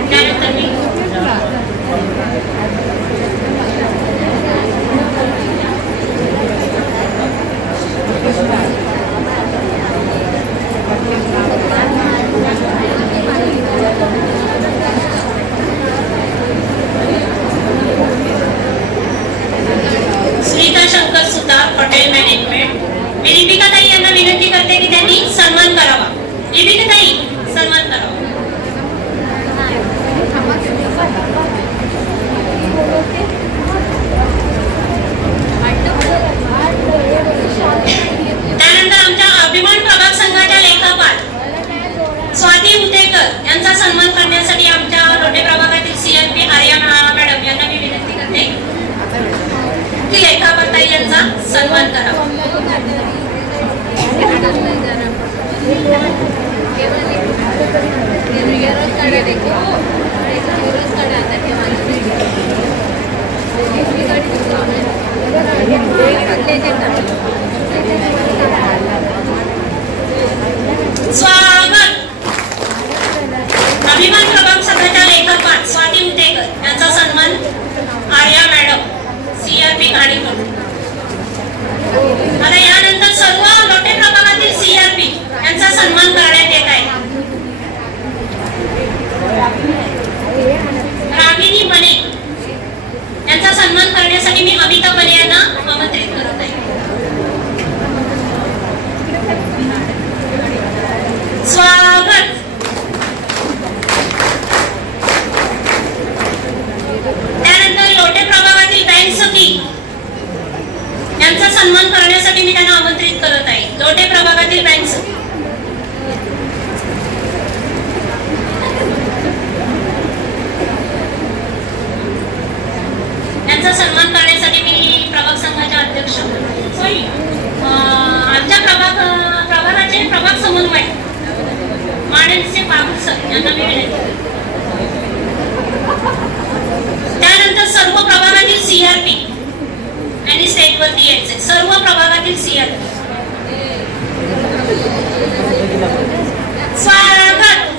त्यानंतर मी सुनीता शंकर सुतार, हॉटेल मॅनेजमेंट. मी लिपिका ताई यांना विनंती करते की त्यांनी सन्मान करावा. लिपिका ताई सन्मान करावा. त्यानंतर आमच्या अभिमान प्रभाग संघाच्या लेखापाल स्वाती उतेकर यांचा सन्मान करण्यासाठी आमच्या लोटे प्रभागातील सीएलपी आर्या मॅडम यांना मी विनंती करते की लेखापाल ताई यांचा सन्मान करावा. स्वागत. अभिमान प्रभाग संघाच्या लेखापाल स्वाती उतेकर यांचा सन्मान आर्या मॅडम, सीआरपी गाणीकर. आता यानंतर सर्व लोटे प्रभागातील सीआरपी यांचा सन्मान करण्यात येत आहे. रागिनी बने यांचा सन्मान करण्यासाठी मी अमिता बने यांना आमंत्रित करत आहे. स्वागत. त्यानंतर लोटे प्रभागातील बँक सखी यांचा सन्मान करण्यासाठी मी त्यांना आमंत्रित करत आहे. लोटे प्रभागातील बँक सखी. यांचा सन्मान करण्यासाठी मी प्रभाग संघाच्या अध्यक्ष आमच्या प्रभागाचे प्रभाग समन्वय माणसे पागल सर यांना मी विनंती. त्यानंतर सर्व प्रभागातील सीआरपी आणि स्टेजवरती यायचे. सर्व प्रभागातील सीआरपी स्वागत.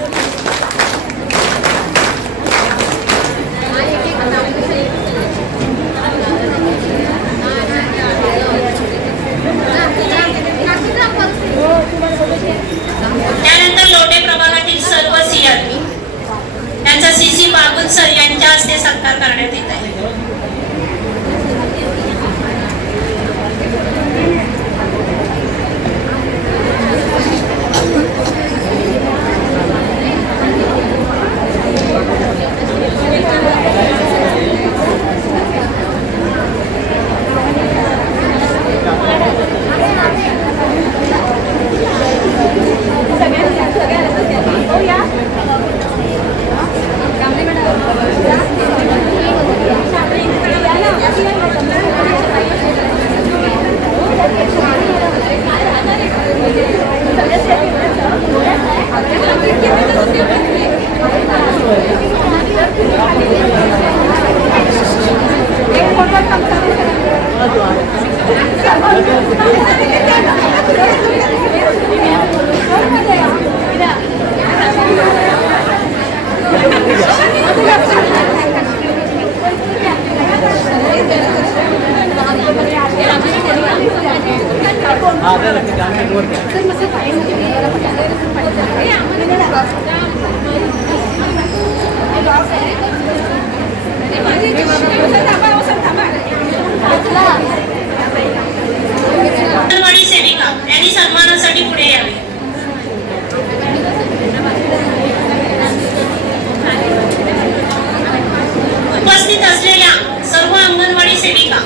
अंगणवाडी सेविका यांनी सन्मानासाठी पुढे यावे. उपस्थित असलेल्या सर्व अंगणवाडी सेविका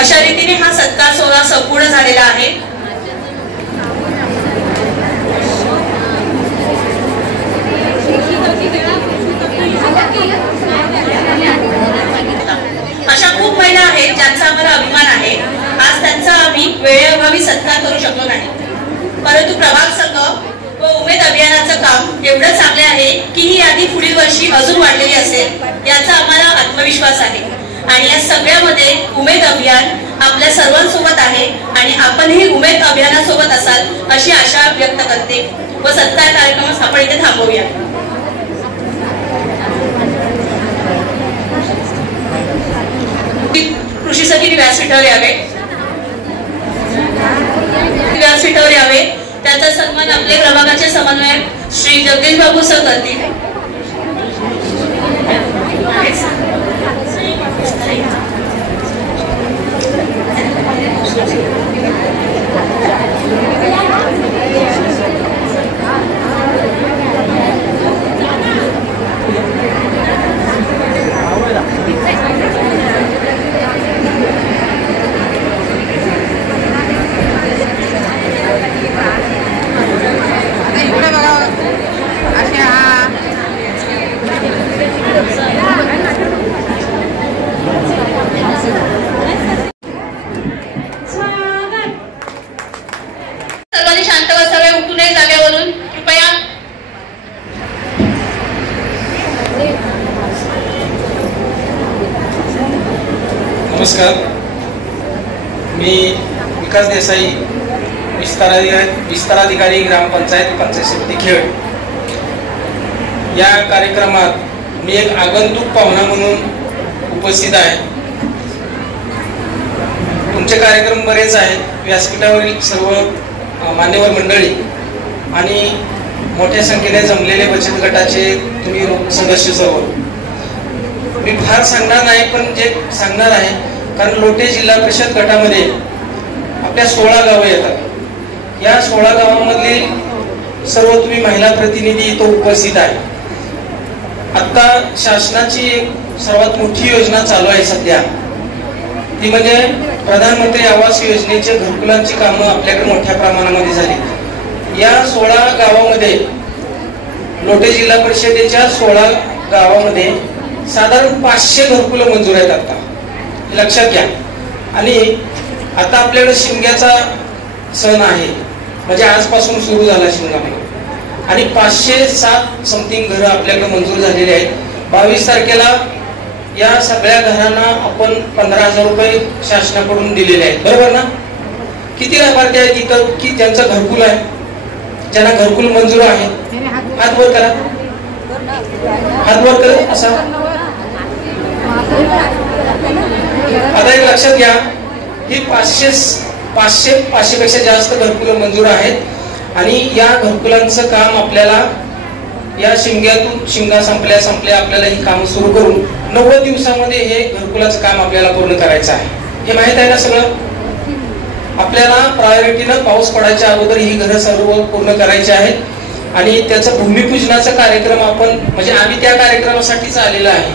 अशा रीतीने हा सत्कार सोहळा संपूर्ण झालेला आहे. अशा खूप महिला आहेत ज्यांचा आम्हाला अभिमान आहे. आज त्यांचा आम्ही वेळेअभावी सत्कार करू शकलो नाही, परंतु प्रभाग संघ व उमेद अभियानाचं काम एवढं चांगले आहे की ही यादी पुढील वर्षी अजून वाढलेली असेल याचा आम्हाला आत्मविश्वास आहे. आणि या सगळ्यामध्ये उमेद अभियान आपल्या सर्वांसोबत आहे आणि आपणही उमेद अभियानासोबत असाल अशी आशा व्यक्त करते व सत्कार कार्यक्रम आपण इथे थांबवूया. कृषी सखी व्यासपीठावर यावे, व्यासपीठावर यावे. त्याचा सन्मान आपले प्रभागाचे समन्वयक श्री जगदीश बाबू सर करतील. सर्वांनी शांत बसावे, उठू नये जागेवरून कृपया. नमस्कार, मी विकास देसाई, विस्ताराधिकारी ग्रामपंचायत पंचायत समिती खेड. या कार्यक्रमात मी एक आगंतुक पाहुणा म्हणून उपस्थित आहे. तुमचे कार्यक्रम बरेच आहेत, व्यासपीठावरील सर्व मान्यवर मंडळी आणि मोठ्या संख्येने जमलेले बचत गटाचे तुम्ही सदस्य सर्व. मी फार सांगणार नाही, पण जे सांगणार आहे, कारण लोटे जिल्हा परिषद गटामध्ये आपल्या 16 गावं येतात. या 16 गावांमधले सर्व तुम्ही महिला प्रतिनिधी इथं उपस्थित आहे. आता शासनाची एक सर्वात मोठी योजना चालू आहे सध्या, ती म्हणजे प्रधानमंत्री आवास योजनेचे घरकुलांची कामं आपल्याकडे मोठ्या प्रमाणामध्ये झाली. या 16 गावामध्ये लोटे जिल्हा परिषदेच्या 16 गावामध्ये साधारण 500 घरकुलं मंजूर आहेत आता, लक्षात घ्या. आणि आता आपल्याकडे शिमग्याचा सण आहे, म्हणजे आजपासून सुरू झाला शिमगा आणि 507 समथिंग घरं आपल्याकडे मंजूर झालेली आहेत. 22 तारखेला या सगळ्या घरांना आपण 15,000 रुपये शासनाकडून दिलेले आहेत, बरोबर ना? किती लाभार्थी आहेत इथं की ज्यांचं घरकुल आहे, ज्यांना घरकुल मंजूर आहे? हात वर करा, हात वर करा असा. आता एक लक्षात घ्या की 500 पेक्षा जास्त घरकुल मंजूर आहेत आणि या घरकुलांचं काम आपल्याला या शिमगा संपल्या आपल्याला ही काम सुरू करून 90 दिवसामध्ये हे घरकुलाचं काम आपल्याला पूर्ण करायचं आहे. हे माहित आहे ना सगळं? आपल्याला प्रायोरिटीनं पाऊस पडायच्या अगोदर ही घरं सर्व पूर्ण करायची आहेत आणि त्याचं भूमिपूजनाचा कार्यक्रम आपण म्हणजे आम्ही त्या कार्यक्रमासाठीच आलेला आहे.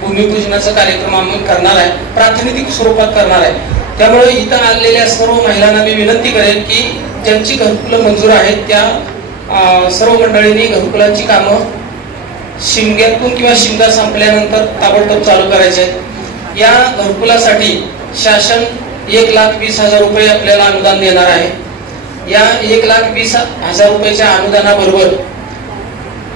भूमिपूजनाचा कार्यक्रम आम्ही करणार आहे, प्रातिनिधिक स्वरूपात करणार आहे. त्यामुळे इथं आलेल्या सर्व महिलांना मी विनंती करेन की ज्यांची घरकुलं मंजूर आहेत त्या सर्व मंडळींनी घरकुलांची कामं शिमग्यातून किंवा शिमगा संपल्यानंतर ताबडतोब चालू करायचे आहेत. या घरकुलासाठी शासन 1,20,000 रुपये आपल्याला अनुदान देणार आहे. या 1,20,000 रुपयाच्या अनुदानाबरोबर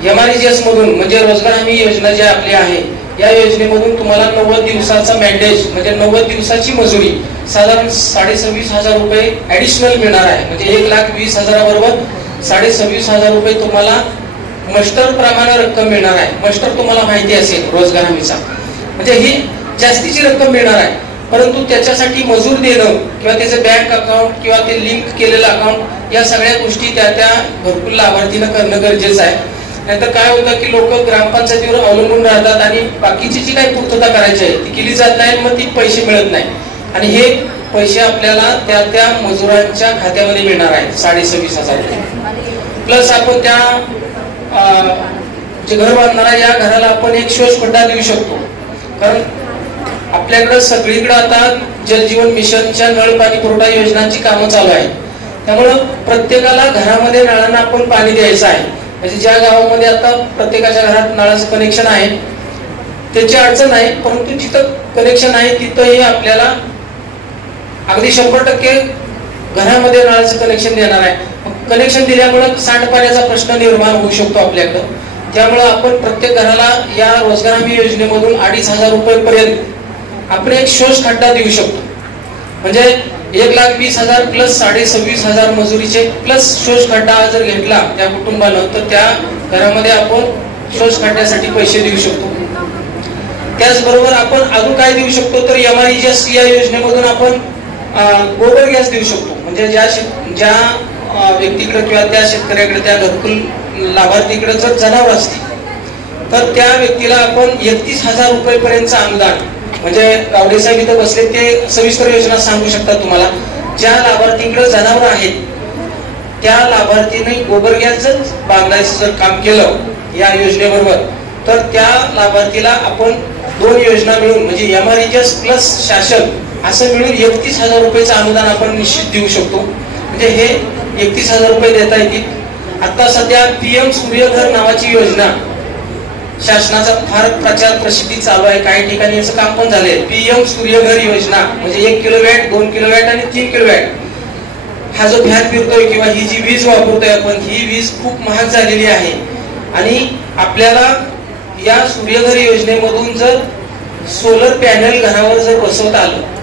MRGS मधून म्हणजे रोजगार हमी योजना जी आपली आहे या योजनेमधून तुम्हाला 90 दिवसाचा मॅन्डेज म्हणजे 90 दिवसाची मजुरी साधारण 26,500 रुपये ऍडिशनल मिळणार आहे. म्हणजे 1,20,000 बरोबर 26,500 रुपये तुम्हाला मस्टर प्रमाणे रक्कम मिळणार आहे. मस्टर तुम्हाला माहिती असेल रोजगार हमीचा, म्हणजे ही जास्तीची रक्कम मिळणार आहे. परंतु त्याच्यासाठी मजूर देणं किंवा त्याचं बँक अकाउंट किंवा ते लिंक केलेलं अकाउंट या सगळ्या गोष्टी त्या घरकुल लाभार्थीनं करणं गरजेचं आहे. नाहीतर काय होतं की लोक ग्रामपंचायतीवर अवलंबून राहतात आणि बाकीची जी काही पूर्तता करायची आहे ती केली जात नाही, मग ती पैसे मिळत नाही आणि हे पैसे आपल्याला त्या मजुरांच्या खात्यामध्ये मिळणार आहेत 26,500 रुपये. प्लस आपण त्या जे घर बांधणारा या घराला आपण एक शोष खड्डा देऊ शकतो. कारण आपल्याकडे सगळीकडे आता जलजीवन मिशनच्या नळ पाणी पुरवठा योजनांची कामं चालू आहेत. त्यामुळं प्रत्येकाला घरामध्ये नळांना आपण पाणी द्यायचं आहे. म्हणजे ज्या गावामध्ये आता प्रत्येकाच्या घरात नळाचं कनेक्शन आहे त्याची अडचण आहे, परंतु जिथं कनेक्शन आहे तिथंही आपल्याला अगदी 100% घरामध्ये नळाचं कनेक्शन देणार आहे. कनेक्शन दिल्यामुळे सांडपाण्याचा प्रश्न निर्माण होऊ शकतो आपल्याकडं. त्यामुळे आपण प्रत्येक घराला या रोजगार हमी योजनेमधून 2,500 रुपये पर्यंत आपण एक शोष खड्डा देऊ शकतो. म्हणजे 1,20,000 प्लस 26,500 मजुरीचे प्लस शोष खड्डा जर घेतला त्या कुटुंबानं तर त्या घरामध्ये आपण शोष खड्ड्यासाठी पैसे देऊ शकतो. त्याचबरोबर आपण अजून काय देऊ शकतो तर MRGS या योजनेमधून आपण गोबर गॅस देऊ शकतो. म्हणजे ज्या व्यक्तीकडे किंवा त्या शेतकऱ्याकडे त्या घरकुल लाभार्थीकडे जर जनावर असतील तर त्या व्यक्तीला आपण 31,000 रुपये पर्यंतचं अनुदान म्हणजे गावडे साहेब इथं बसले ते सविस्तर योजना सांगू शकतात तुम्हाला. ज्या लाभार्थीकडे जनावर आहेत त्या लाभार्थीने गोबर गॅस जर बांधायचं जर काम केलं या योजनेबरोबर तर त्या लाभार्थीला आपण 2 योजना मिळून म्हणजे MRGS प्लस शासन असं मिळून 31,000 रुपयाचं अनुदान आपण निश्चित देऊ शकतो. म्हणजे हे 31,000 रुपये देता येतील. आता सध्या PM सूर्यघर नावाची योजना शासनाचा फार प्रचार प्रसिद्धी चालू आहे. काही ठिकाणी याचं काम पण झालंय. PM सूर्यघर योजना म्हणजे 1 किलोवॅट 2 किलोवॅट आणि 3 किलोवॅट हा जो फॅन फिरतोय किंवा ही जी वीज वापरतोय आपण ही वीज खूप महाग झालेली आहे आणि आपल्याला या सूर्यघर योजनेमधून जर सोलर पॅनल घरावर जर बसवता आलं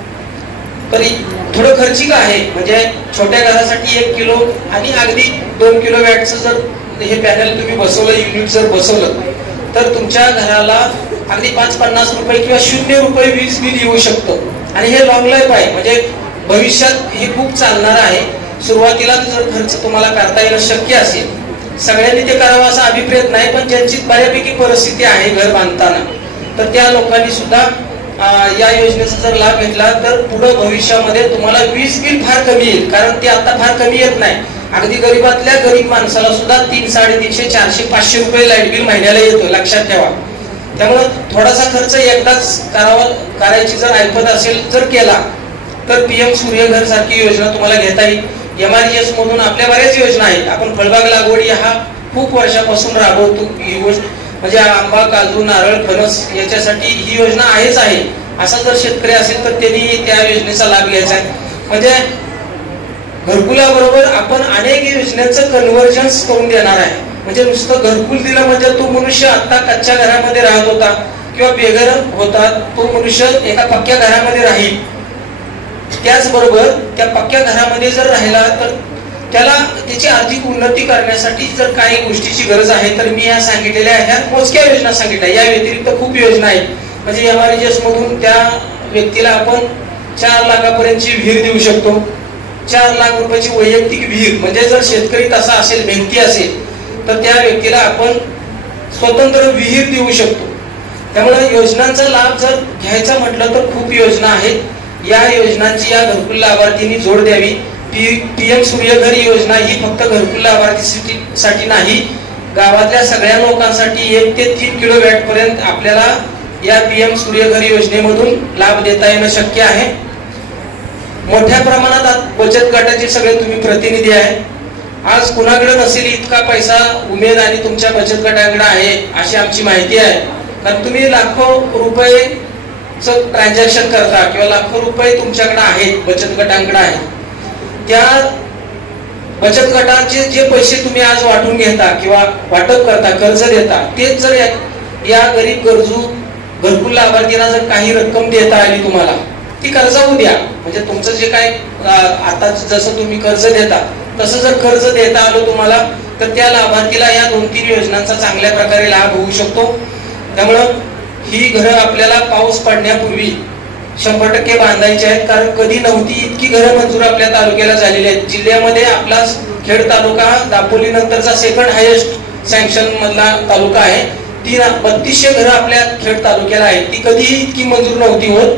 तरी थोडं खर्चिक आहे. म्हणजे छोट्या घरासाठी 1 किलो आणि अगदी 2 किलोवॅटचं जर हे पॅनल तुम्ही बसवलं युनिट जर बसवलं तर तुमच्या घराला अगदी 5-50 रुपये किंवा 0 रुपये वीज बिल येऊ शकतं आणि हे लॉंग लाईफ आहे. म्हणजे भविष्यात हे खूप चालणार आहे. सुरुवातीला जर खर्च तुम्हाला करता येणं शक्य असेल सगळ्यांनी ते करावं असा अभिप्रेत नाही, पण ज्यांची बऱ्यापैकी परिस्थिती आहे घर बांधताना तर त्या लोकांनी सुद्धा या योजनेचा जर लाभ घेतला तर पुढे भविष्यामध्ये तुम्हाला वीज बिल फार कमी येईल. कारण ते आता फार कमी येत नाही. अगदी गरीबातल्या गरीब माणसाला सुद्धा 300-350, 400-500 रुपये लाईट बिल महिन्याला येतो, लक्षात ठेवा. त्यामुळे थोडासा खर्च एकदाच करायची जर ऐकत असेल जर केला तर PM सूर्यघर सारखी योजना तुम्हाला घेता येईल. MRGS मधून आपल्या बऱ्याच योजना आहेत. आपण फळबाग लागवड हा खूप वर्षापासून राबवतो. ही गोष्ट म्हणजे आंबा, काजू, नारळ, फणस याच्यासाठी ही योजना आहेच आहे. असा जर शेतकरी असेल तर त्यांनी त्या योजनेचा लाभ घ्यायचा आहे. म्हणजे घरकुलाबरोबर आपण अनेक योजनांचं कन्व्हर्जन्स करून देणार आहे. म्हणजे नुसतं घरकुल दिलं म्हणजे तो मनुष्य आता कच्च्या घरामध्ये राहत होता किंवा बेघर होता, तो मनुष्य एका पक्क्या घरामध्ये राहील. त्याचबरोबर त्या पक्क्या घरामध्ये जर राहिला तर त्याला त्याची आर्थिक उन्नती करण्यासाठी जर काही गोष्टीची गरज आहे तर मी या सांगितलेल्या ह्या मोजक्या योजना सांगितल्या. या व्यतिरिक्त खूप योजना आहेत. म्हणजे MRGS मधून त्या व्यक्तीला आपण 4 लाखापर्यंतची विहीर देऊ शकतो. 4 लाख रुपयाची वैयक्तिक विहीर. म्हणजे जर शेतकरी तसा असेल, मेहनती असेल, तर त्या व्यक्तीला आपण स्वतंत्र विहीर देऊ शकतो. त्यामुळे योजनांचा लाभ जर घ्यायचा म्हटलं तर खूप योजना आहेत. या योजनांची या घरकुल लाभार्थींनी जोड द्यावी. PM सूर्यघर योजना ही फक्त घरकुल लाभार्थीसाठी नाही, गावातल्या सगळ्या लोकांसाठी 1 ते 3 किलोवॅट पर्यंत आपल्याला या PM सूर्यघर योजनेमधून लाभ देता येणं शक्य आहे. मोठ्या प्रमाणात बचत गटाचे सगळे तुम्ही प्रतिनिधी आहे. आज कुणाकडे नसेल इतका पैसा उमेद आणि तुमच्या बचत गटाकडे आहे अशी आमची माहिती आहे. कारण तुम्ही लाखो रुपयेचं ट्रान्झॅक्शन करता किंवा लाखो रुपये तुमच्याकडे आहेत, बचत गटांकडे आहेत. त्या बचत गटाचे जे पैसे तुम्ही आज वाटून घेता किंवा वाटप करता, कर्ज देता, तेच जर या गरीब गरजू घरकुल लाभार्थींना जर काही रक्कम देता आली तुम्हाला, ती कर्जावू द्या. म्हणजे तुमचं जे काय आता जसं तुम्ही कर्ज देता तसं जर कर्ज देता आलं तुम्हाला तर त्या लाभार्थीला या 2-3 योजनांचा चांगल्या प्रकारे लाभ होऊ शकतो. त्यामुळं ही घरं आपल्याला पाऊस पडण्यापूर्वी 100% बांधायची आहेत. कारण कधी नव्हती इतकी घरं मंजूर आपल्या तालुक्याला झालेली आहेत. जिल्ह्यामध्ये आपला खेड तालुका दापोली नंतरचा सेकंड हायेस्ट सँक्शन मधला तालुका आहे. 3200 घरं आपल्या खेड तालुक्याला आहेत. ती कधीही इतकी मंजूर नव्हती होत.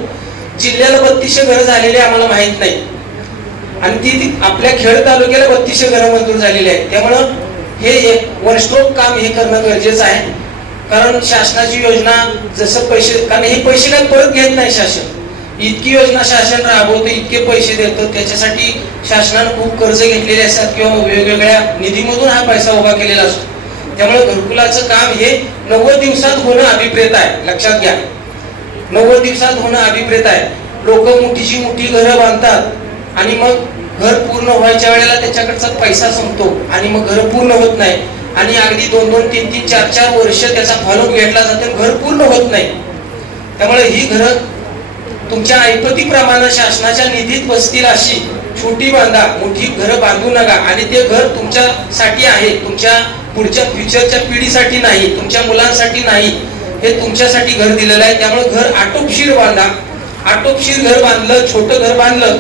जिल्ह्याला 3200 घरं झालेली आम्हाला माहित नाही आणि ती आपल्या खेड तालुक्याला 3200 घरं मंजूर झालेली आहेत. त्यामुळं हे एक वन स्ट्रोक काम हे करणं गरजेचं आहे. कारण शासनाची योजना जसं पैसे, कारण हे पैसे काय परत घेत नाही शासन. इतकी योजना शासन राबवतं, इतके पैसे देतं, त्याच्यासाठी शासनानं खूप कर्ज घेतलेले असतात किंवा वेगवेगळ्या निधीमधून हा पैसा उभा केलेला असतो. त्यामुळे घरकुलाचं काम हे 90 दिवसात होणं अभिप्रेत आहे. लक्षात घ्या, 90 दिवसात होणं अभिप्रेत आहे. लोक मोठीची मोठी घरं बांधतात आणि मग घर पूर्ण व्हायच्या वेळेला त्याच्याकडचा पैसा संपतो आणि मग घर पूर्ण होत नाही आणि अगदी 2-2, 3-3, 4-4 वर्ष त्याचा फॉलोअप घेतला जातो, घर पूर्ण होत नाही. त्यामुळे ही घरं तुमच्या ऐपतीप्रमाणे शासनाच्या निधीत बसतील अशी छोटी बांधा, मोठी घरं बांधू नका. आणि ते घर तुमच्यासाठी आहे, तुमच्या पुढच्या फ्युचरच्या पिढीसाठी नाही, तुमच्या मुलांसाठी नाही, हे तुमच्यासाठी घर दिलेलं आहे. त्यामुळे घर आटोपशीर बांधा. आटोपशीर घर बांधलं, छोटं घर बांधलं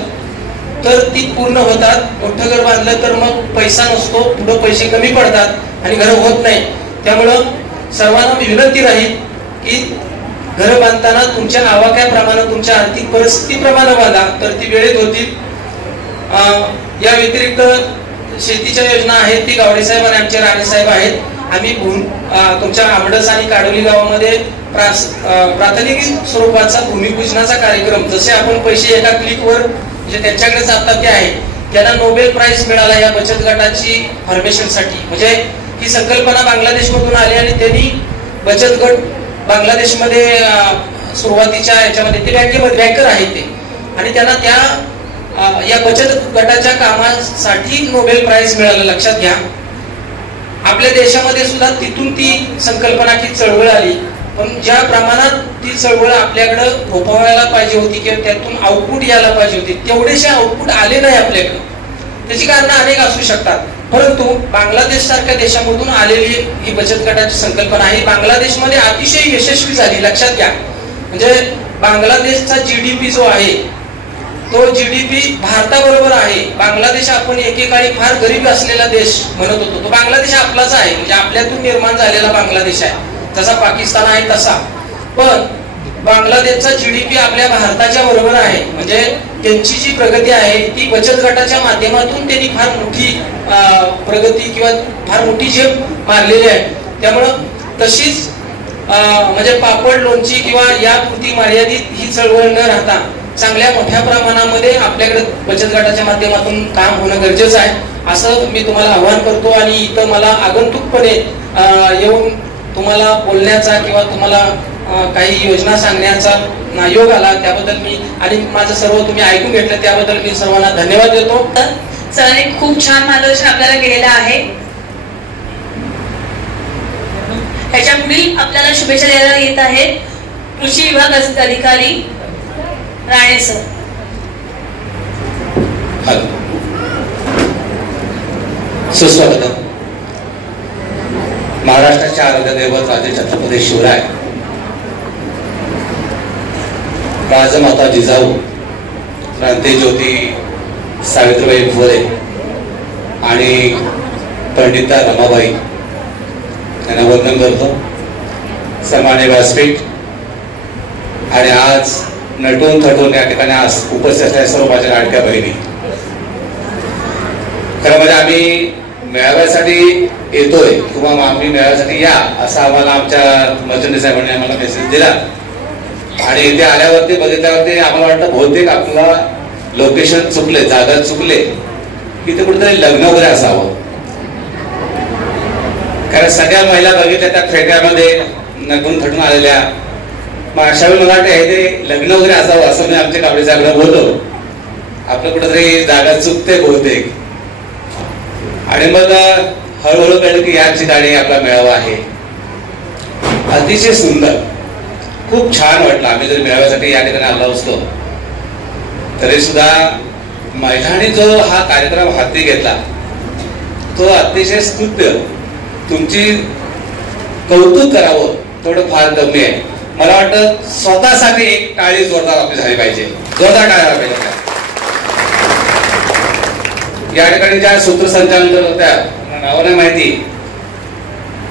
तर ती पूर्ण होतात. मोठं घर बांधलं तर मग पैसा नसतो, पुढे पैसे कमी पडतात आणि घर होत नाही. त्यामुळं सर्वांना विनंती राहील की घर बांधताना तुमच्या आवाक्याप्रमाणे, तुमच्या आर्थिक परिस्थितीप्रमाणे बांधा, तर ती वेळेत होतील. या व्यतिरिक्त शेतीच्या योजना आहेत, ती गावडे साहेब आणि आमचे राणे साहेब आहेत. आम्ही तुमच्या आंबडस आणि काडोली गावामध्ये प्राथमिक स्वरूपाचा भूमिपूजनाचा कार्यक्रम, जसे आपण पैसे एका क्लिकवर म्हणजे त्यांच्याकडे जातात ते आहे. त्यांना नोबेल प्राइज मिळाला या बचत गटाची फॉर्मेशनसाठी. म्हणजे ही संकल्पना बांगलादेशमधून आली आणि त्यांनी बचत गट बांगलादेशमध्ये सुरुवातीच्या याच्यामध्ये ते बँकर आहेत ते, आणि त्यांना त्या या बचत गटाच्या कामासाठी नोबेल प्राइज मिळालं. लक्षात घ्या, आपल्या देशामध्ये सुद्धा तिथून ती संकल्पना की चळवळ आली, पण ज्या प्रमाणात ती चळवळ आपल्याकडे थोपवायला पाहिजे होती किंवा त्यातून आउटपुट यायला पाहिजे होती, तेवढेसे आउटपुट आले नाही आपल्याकडे. त्याची कारण अनेक असू शकतात, परंतु बांगलादेश सारख्या देशामधून आलेली ही बचत गटाची संकल्पना आहे. बांगलादेशमध्ये अतिशय यशस्वी झाली. लक्षात घ्या, म्हणजे बांगलादेशचा GDP जो आहे तो GDP भारताबरोबर आहे. बांगलादेश आपण एकेकाळी फार गरीब असलेला देश म्हणत होतो, तो बांगलादेश आपलाच आहे. म्हणजे आपल्यातून निर्माण झालेला बांगलादेश आहे, जसा पाकिस्तान आहे तसा. पण बांगलादेशचा GDP आपल्या भारताच्या बरोबर आहे. म्हणजे त्यांची जी प्रगती आहे ती बचत गटाच्या माध्यमातून त्यांनी फार मोठी प्रगती किंवा फार मोठी झेप मारलेली आहे. त्यामुळं तशीच म्हणजे पापड लोणची किंवा यापुरती मर्यादित ही चळवळ न राहता चांगल्या मोठ्या प्रमाणामध्ये आपल्याकडे बचत गटाच्या माध्यमातून काम होणं गरजेचं आहे, असं मी तुम्हाला आवाहन करतो. आणि इथं मला आगंतुकपणे येऊन तुम्हाला बोलण्याचा किंवा तुम्हाला काही योजना सांगण्याचा योग आला त्याबद्दल मी आणि माझं सर्व तुम्ही ऐकून घेतलं त्याबद्दल मी सर्वांना धन्यवाद देतो. सरांनी खूप छान मार्गदर्शन आपल्याला केलेलं आहे. ह्याच्या पुढील आपल्याला शुभेच्छा द्यायला येत आहेत कृषी विभाग अधिकारी राणे सर. सुस्वागत. महाराष्ट्राचे आराध्य दैवत राजे छत्रपती शिवराय, राजमाता जिजाऊ, क्रांतीज्योती सावित्रीबाई फुले आणि पंडिता रमाबाई यांना वंदन करतो. सन्मान्य व्यासपीठ आणि आज नटून थटून या ठिकाणी आज उपस्थित असलेल्या सर्व माझ्या लाडक्या बहिणी, खरं म्हणजे आम्ही मेळाव्यासाठी येतोय किंवा आम्ही मेळाव्यासाठी या असं आम्हाला आमच्या मर्चंट साहेबांनी आम्हाला मेसेज दिला आणि इथे आल्यावरती बघितल्यावरती आम्हाला वाटतं बहुतेक आपला लोकेशन चुकले, जागा चुकले, इथे कुठेतरी लग्न वगैरे असावं. कारण सगळ्या महिला बघितल्या त्या फेट्यामध्ये नटून थटून आलेल्या, मग अशा वेळी मला वाटतं ते लग्न वगैरे असावं असं मी आमच्या कावडी साहेबांना बोलतो. आपलं कुठेतरी जागा चुकते बहुतेक. आणि मग हळूहळू कळलं की या ठिकाणी आपला मेळावा आहे. अतिशय सुंदर, खूप छान वाटलं. आम्ही जर मेळाव्यासाठी या ठिकाणी आलो असतो तरी सुद्धा मैदानी जो हा कार्यक्रम हाती घेतला तो अतिशय स्तुत्य. तुमची कौतुक करावं थोडं फार कमी आहे. मला वाटतं स्वतःसाठी एक टाळी जोरदार आपली झाली पाहिजे, जोरदार टाळी पाहिजे. या ठिकाणी ज्या सूत्रसंचालन होत्या नावाने माहिती,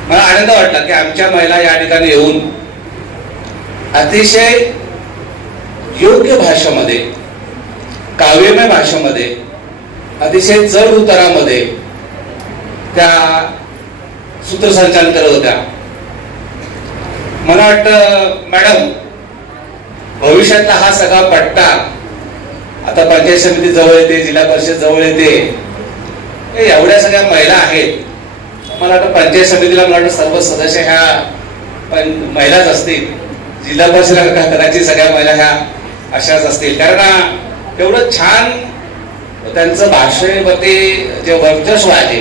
मला आनंद वाटला की आमच्या महिला या ठिकाणी येऊन अतिशय योग्य भाषेमध्ये, काव्यमय भाषेमध्ये, अतिशय चढ उतारामध्ये त्या सूत्रसंचालन करत होत्या. मला वाटतं मॅडम भविष्यातला हा सगळा पट्टा आता पंचायत समिती जवळ येते, जिल्हा परिषद जवळ येते, एवढ्या सगळ्या महिला आहेत. मला वाटतं पंचायत समितीला मला वाटतं सर्व सदस्य ह्या महिलाच असतील, जिल्हा परिषद कदाचित सगळ्या महिला ह्या अशाच असतील. कारण एवढं छान त्यांचं भाषेवरती जे वर्चस्व आहे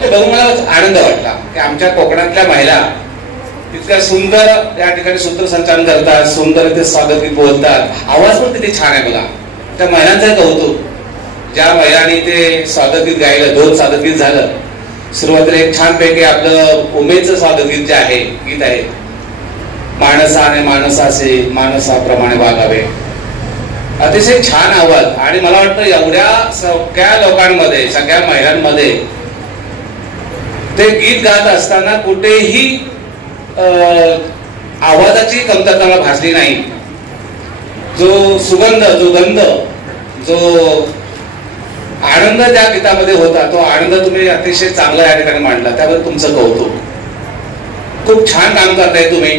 ते बघून मला आनंद वाटला की आमच्या कोकणातल्या महिला इतक्या सुंदर या ठिकाणी सूत्रसंचालन करतात, सुंदर इथे स्वागत गीत बोलतात, आवाज पण किती छान आहे. बघा त्या महिलांचं कौतुक. ज्या महिलांनी ते स्वागत गीत गायलं, 2 स्वागत गीत झालं. सुरुवातीला एक छानपैकी आपलं उमेदचं स्वागत गीत जे आहे गीत आहे, माणसाने माणसाचे माणसाप्रमाणे वागावे, अतिशय छान आवाज. आणि मला वाटतं एवढ्या सगळ्या लोकांमध्ये, सगळ्या महिलांमध्ये ते गीत गात असताना कुठेही आवाजाची कमतरता मला भासली नाही. जो सुगंध, जो गंध, जो आनंद त्या गीतामध्ये होता तो आनंद तुम्ही अतिशय चांगला या ठिकाणी मांडला, त्याबद्दल तुमचं कौतुक. खूप छान काम करताय तुम्ही.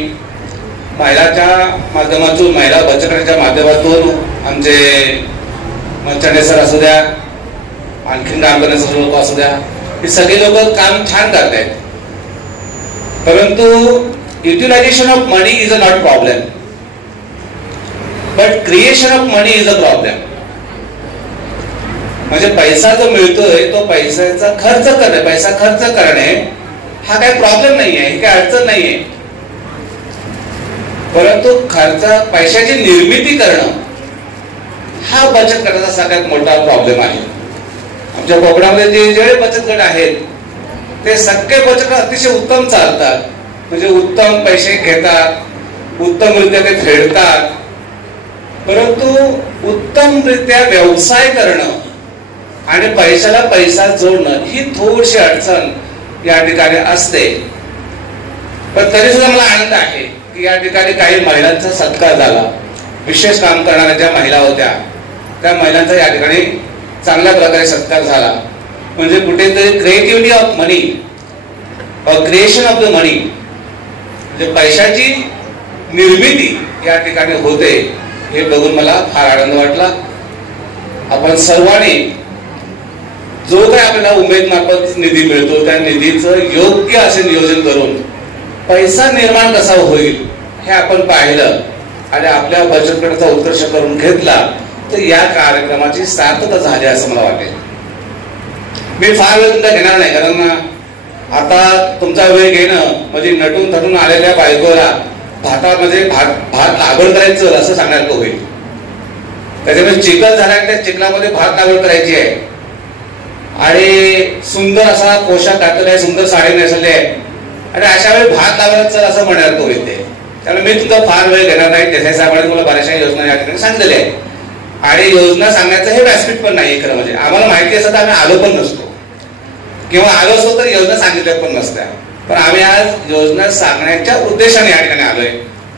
महिलाच्या माध्यमातून, महिला बचत गटाच्या माध्यमातून आमचे मर्चंट सर असू द्या, आणखीन काम करण्याचे लोक असू द्या, हे सगळे लोक काम छान करतायत. परंतु utilization of money is a not problem, but creation of money is a problem. म्हणजे पैसा जो मिळतोय तो पैशाचा खर्च करणे, पैसा खर्च करणे हा काही प्रॉब्लेम नाहीये, ही काही अडचण नाहीये. परंतु पैशाची निर्मिती करणं हा बचत गटाचा सगळ्यात मोठा प्रॉब्लेम आहे. आमच्या कोकणामध्ये जे बचत गट आहेत ते सगळे बचत गट अतिशय उत्तम चालतात. म्हणजे उत्तम पैसे घेतात, उत्तमरित्या ते फेडतात. परंतु उत्तमरित्या व्यवसाय करणं आणि पैशाला पैसा जोडणं ही थोडीशी अडचण या ठिकाणी असते. पण तरी सुद्धा मला आनंद आहे की या ठिकाणी काही महिलांचा सत्कार झाला. विशेष काम करणाऱ्या ज्या महिला होत्या त्या महिलांचा या ठिकाणी चांगल्या प्रकारे सत्कार झाला. म्हणजे कुठेतरी creativity of money, creation of the money, म्हणजे पैशाची निर्मिती या ठिकाणी होते, हे बघून मला फार आनंद वाटला. आपण सर्वांनी जो काही आपल्याला उमेद मार्फत निधी मिळतो त्या निधीचं योग्य असे नियोजन करून पैसा निर्माण कसा होईल हे आपण पाहिलं आणि आपल्या बचत गटाचा उत्कर्ष करून घेतला तर या कार्यक्रमाची सार्थकता झाली असं मला वाटेल. मी फार वेळ तुमचा घेणार नाही, कारण आता तुमचा वेळ घेणं म्हणजे नटून थटून आलेल्या बायकोला भातामध्ये भात लागवड करायचं असं सांगण्यात होईल. त्याच्यामुळे चिखल झाला त्या चिखलामध्ये भात लागवड करायची आहे आणि सुंदर असा पोशाख घातलेला आहे, सुंदर साडी नेसलेली आहे आणि अशा वेळी भात लावायचं असं म्हणण्यात होईल ते. त्यामुळे मी तुमचा फार वेळ घेणार नाही. देसाई साहेबांनी मला बऱ्याचशा योजना या ठिकाणी सांगितलेल्या आहे आणि योजना सांगण्याचं हे व्यासपीठ पण नाही खरं म्हणजे. आम्हाला माहिती असतं तर आम्ही आलो पण नसतो किंवा आलो असतो तर योजना सांगितल्या पण नसत्या, पण आम्ही आज योजना सांगण्याच्या उद्देशाने या ठिकाणी आलोय.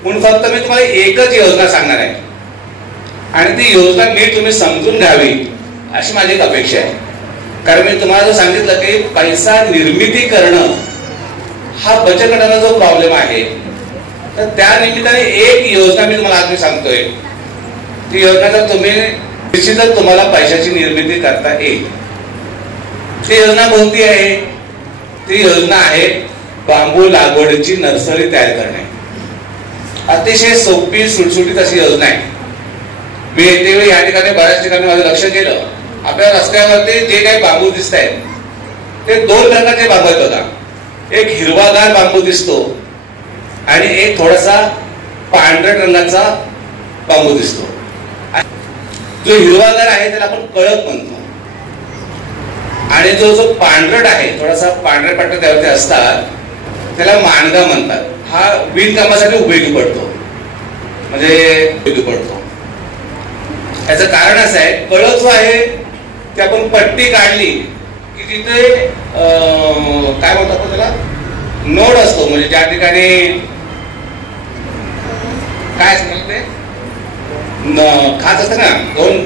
म्हणून फक्त मी तुम्हाला एकच योजना सांगणार आहे आणि ती योजना नीट तुम्ही समजून घ्यावी अशी माझी एक अपेक्षा आहे. कारण मी तुम्हाला जो सांगितलं की पैसा निर्मिती करणं हा बचत गटाचा जो प्रॉब्लेम आहे, तर त्या निमित्ताने एक योजना मी तुम्हाला आज मी सांगतोय. ती योजना जर तुम्ही निश्चितच तुम्हाला पैशाची निर्मिती करता येईल. ती योजना कोणती आहे? ती योजना आहे बांबू लागवडीची नर्सरी तयार करणे. अतिशय सोपी सुटसुटीत अशी योजना आहे. मी येते या ठिकाणी बऱ्याच ठिकाणी माझं लक्ष केलं, आपल्या रस्त्यावरती जे काही बांबू दिसत आहेत ते दोन प्रकारचे बांबू आहेत बघा. एक हिरवागार बांबू दिसतो आणि एक थोडासा पांढऱ्या रंगाचा बांबू दिसतो. जो हिरवागार आहे त्याला आपण कळप म्हणतो आणि जो पांढरट आहे, थोडासा पांढऱ्या पट्ट्या त्यावरती असतात, त्याला माणगा म्हणतात. हा विणकामासाठी उपयोगी पडतो, म्हणजे उपयोगी पडतो. याचं कारण असं आहे, कळप जो आहे ते आपण पट्टी काढली की तिथे काय म्हणतात त्याला नोड असतो, म्हणजे ज्या ठिकाणी काय असतं ते खाच असतं ना,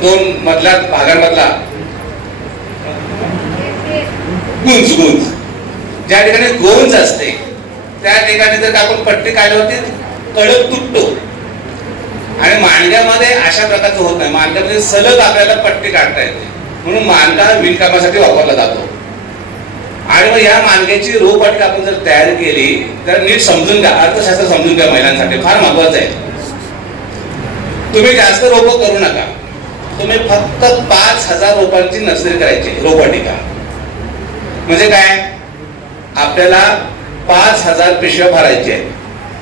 दोन मधल्या भागांमधला गुंज ज्या ठिकाणी गोंज असते त्या ठिकाणी जर आपण पट्टी काढल्यावरती कळप तुटतो आणि मांडग्यामध्ये अशा प्रकारचं होत नाही. मांडग्यामध्ये सलग आपल्याला पट्टी काढता येते, म्हणून मांडगा विणकामासाठी वापरला जातो. आणि मग या मांडग्याची रोपवाटिका आपण जर तयार केली तर नीट समजून घ्या, अर्थशास्त्र समजून घ्या, महिलांसाठी फार महत्वाचं आहे. तुम्ही जास्त रोप करू नका, तुम्ही फक्त 5,000 रोपांची नर्सरी करायची रोपवाटिका. म्हणजे काय, आपल्याला 5,000 पिशव्या भरायच्या आहेत.